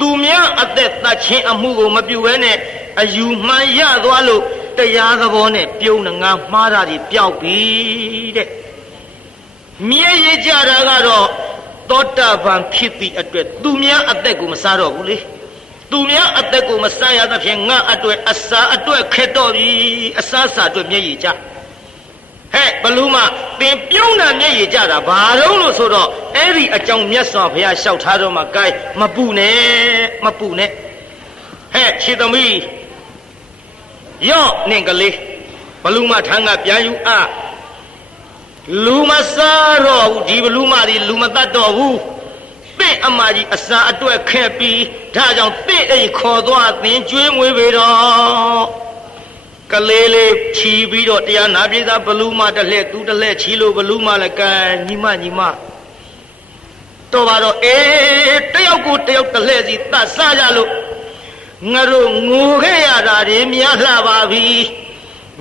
သူများအသက်သတ်ခြင်းအမှုကိုမပြုဘဲနဲ့အယူမှန်ရသွားလို့တရားသဘောနဲ့ပြုံးငါမှားတာတွေပျောက်ပြီတဲ့မြဲရကြတာကတော့သောတာပန်ဖြစ်သည့်အတွက်သူများအသက်ကိုမစားတော့ဘူးလေသူ သူများအသက်ကိုမဆန်းရသဖြင့်ငါအတွက်အစာအတွက်ခက်တော့ပြီအစားစာအတွက်မျက်ရည်ကျဟဲ့ဘလူးမသင်ပြုံးတာမျက်ရည်ကျတာဘာတော့လို့ဆိုတော့အဲ့ဒီအကြောင်းမြတ်စွာဘုရားလျှောက်ထားတော့မှဂိုင်းမပူနဲ့ဟဲ့ခြေသမီးယော့နင်ကလေးဘလူးမထန်းကပြန်ယူလူမစားတော့ဘူးဒီဘလူးမဒီလူမတတ်တော့ဘူးသင်အမကြီးအစာအတွက်ခက်ပြီးဒါကြောင့်သင်အိမ်ခေါ်သွားသင်ကျွေးမွေးပေတော့ကလေးလေးချီပြီးတော့တရားနာပြေသာဘလူးမတစ်လှဲ့သူတစ်လှဲ့ချီလို့ဘလူးမလည်းကန်ညီမတော့ပါတော့တယောက်ကိုတယောက်တစ်လှဲ့စီတတ်စားကြလို့ငါတို့ငိုခဲ့ရတာတွေများလှပါပြီ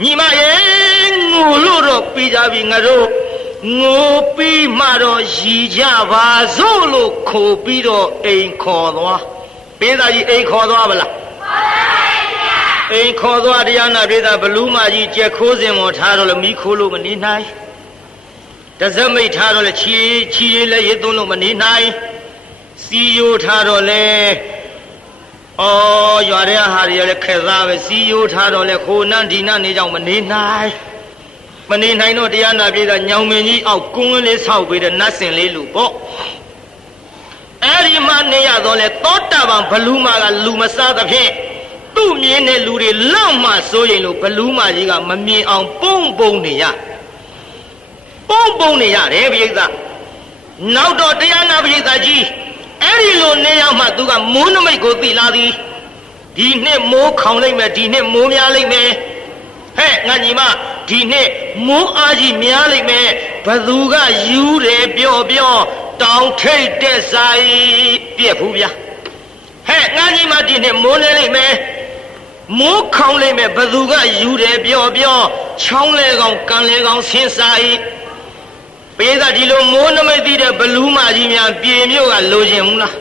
ညီမရဲ့ငိုလို့တော့ပြီးကြပြီငါတို့ငိုပြီးမှတော့ရည်ကြပါစို့လို့ခိုးပြီးတော့အိမ်ခေါ်သွားပေးသားကြီးအိမ်ခေါ်သွားဗလားအိမ်ခေါ်သွားတရားနာပေးသားဘလူးမကြီးကြက်ခိုးစင်ပေါ်ထားတော့လည်းမိခိုးလို့မနေနိုင်တစက်မိတ်ထားတော့လည်းချီလည်းရေသွန်းလို့မနေနိုင်စီယိုထားတော့လည်းရွာတဲ့ဟာတွေလည်းခက်သားပဲစီယိုထားတော့လည်းခိုးနန်းဒီနန်းနေကြောင်မနေနိုင်တော့တရားနာပြေးတာညောင်မင်းကြီးအောက်ကွန်းလေးဆောက်ပေးတဲ့နတ်စင်လေးလူပေါ့အဲ့ဒီမှာနေရတော့လေသောတာပန်ဘလူးမကလူမစားသဖြင့်သူ့မြင်တဲ့လူတွေလောက်မှစိုးရင်လို့ဘလူးမကြီးကမမြင်အောင်ပုံနေရတယ်ပြိဿနောက်တော့တရားနာပြိဿကြီးအဲ့ဒီလိုနေရောက်မှသူကမိုးနမိတ်ကိုသိလာသည်ဒီနှစ်မိုးခေါင်လိုက်မယ်ဒီနှစ်မိုးများလိုက်မယ်ဟဲ့ငါညီမဒီနှစ်မိုးအားကြီးများလိုက်မယ်ဘသူကယူတယ်ပြောတောင်ထိတ်တဲ့ဆိုင်ပြက်ဘူးဗျာဟဲ့ငါညီမဒီနှစ်မိုးနေလိုက်မယ်မိုးခေါင်လိုက်မယ်ဘသူကယူတယ်ပြောချောင်းလဲကောင်ကန်လဲကောင်ဆင်းဆိုင်ပေးသာဒီလိုမိုးနမိတ်သိတဲ့ဘလူးမကြီးများပြေမြို့ကလိုချင်ဘူးလား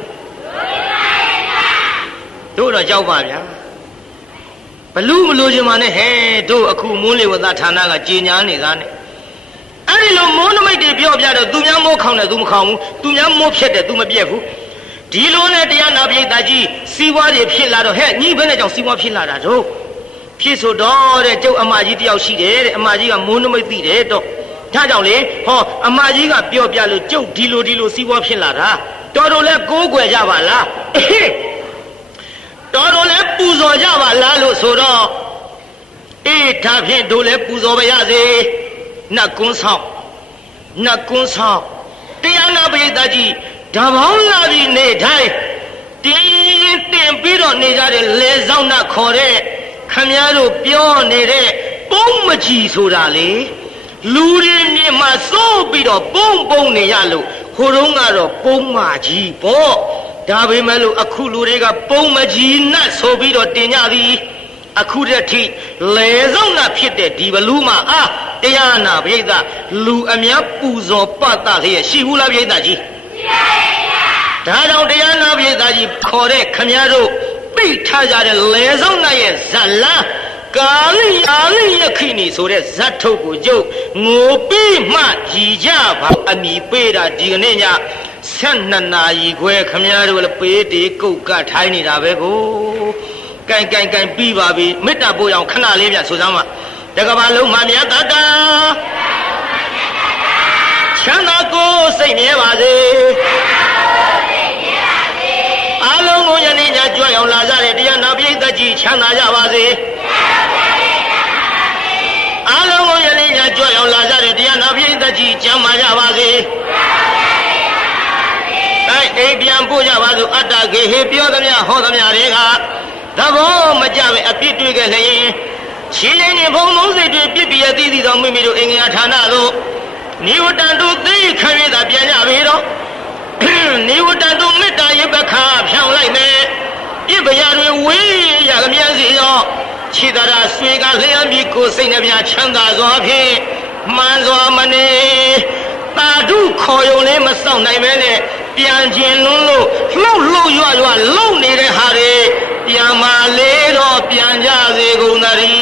တို့တော့ကြောက်ပါဗျာဘလူးမလိုချင်ပါနဲ့ဟဲ့တို့အခုမိုးလေဝသဌာနကကြေညာနေတာနဲ့အဲ့ဒီလိုမိုးနမိတ်တွေပြောပြတော့သူများမိုးခေါင်တယ်သူမခေါင်ဘူးသူများမိုးဖြတ်တယ်သူမပြက်ဘူးဒီလိုနဲ့တရားနာပိဋကကြီးစီးပွားတွေဖြစ်လာတော့ဟဲ့ညီဘယ်နဲ့ကြောင့်စီးပွားဖြစ်လာတာတို့ဖြစ်ဆိုတော့တဲ့ကျုပ်အမကြီးတယောက်ရှိတယ်တဲ့အမကြီးကမိုးနမိတ်သိတယ်တော့ဒါကြောင့်လေအမကြီးကပြောပြလို့ကျုပ်ဒီလိုစီးပွားဖြစ်လာတာတော်လဲကိုးကွယ်ကြပါလားတော်လဲပူဇော်ကြပါလားလို့ဆိုတော့ဒါဖြင့်တို့လဲပူဇော်ပါရစေနတ်ကွန်းဆောင်တရားနာပိဋကကြီးဓာပေါင်းလာပြီးနေတိုင်းတင်းတင်ပြီးတော့နေကြတဲ့လေဆောင်နာခေါ်တဲ့ခမည်းတော်ပြောနေတဲ့ပုံမကြီးဆိုတာလေလူတွေမြင်မှစိုးပြီးတော့ပုံနေရလို့ခိုးတုံးကတော့ပုံမကြီးပေါ့ဒါပေမဲ့လို့အခုလူတွေကပုံမကြီးနတ်ဆိုပြီးတော့တင်ကြသည်အခုတည်းထိလေဆောင်နာဖြစ်တဲ့ဒီဘလူးမှာတရားနာပိဋကလူအများပူဇော်ပတ်တာလျက်ရှိဘူးလားပိဋကကြီးရှိပါရဲ့ဒါကြောင့်တရားနာပိဋကကြီးခေါ်တဲ့ခမည်းတော်ပိတ်ထားကြတဲ့လေဆောင်နာရဲ့ဇလန်းကာလိယခိနီဆိုတဲ့ဇတ်ထုတ်ကိုကျုပ်ငိုပြီးမှရည်ကြပါအမိပေးတာဒီကနေ့ည12 နာရီခွဲခမည်းတော်လည်းပေးတေကုတ်ကထိုင်းနေတာပဲကိုကန်ပြီးပါပြီမေတ္တာပို့အောင်ခဏလေးပြဆိုစမ်းပါတကဘာလုံးမှမြတ်တာချမ်းသာကိုစိတ်မြဲပါစေအားလုံးကိုယနေ့ညကြွရောက်လာကြတဲ့တရားနာပိဋကကြီးချမ်းသာကြပါစေအားလုံးကိုယနေ့ညကြွရောက်လာကြတဲ့တရားနာပိဋကကြီးကျမ်းမာကြပါစေအိမ်ပြန်ပို့ကြပါစို့အတ္တကေဟေပြောသမျှဟောသမျှတွေကသဘောမကျပဲအပြစ်တွေ့ခဲ့လျင်ခြေချင်းနဲ့ဘုံလုံးစိတ်တွေပြစ်ပြရသိသောမိမိတို့အင်္ဂါဌာနသို့နိဝတ္တတို့သိခံရတာပြန်ကြပြီတော့နိဝတ္တတို့မေတ္တာရပခါဖြောင်းလိုက်မယ်ပြစ်ပရာတွေဝေးရကမြန်စီရောခြေသာဆွေကလျှံပြီးကိုယ်စိတ်နှပြချမ်းသာစွာဖြင့်မှန်စွာမနေတာဓုခေါ်ယုံလေးမစောင့်နိုင်ပဲနဲ့ပြန်ခြင်းလွန်းလို့လှုပ်ရွနေတဲ့ဟာတွေပြန်မာလေတော့ပြန်ကြစေကုန်သတည်း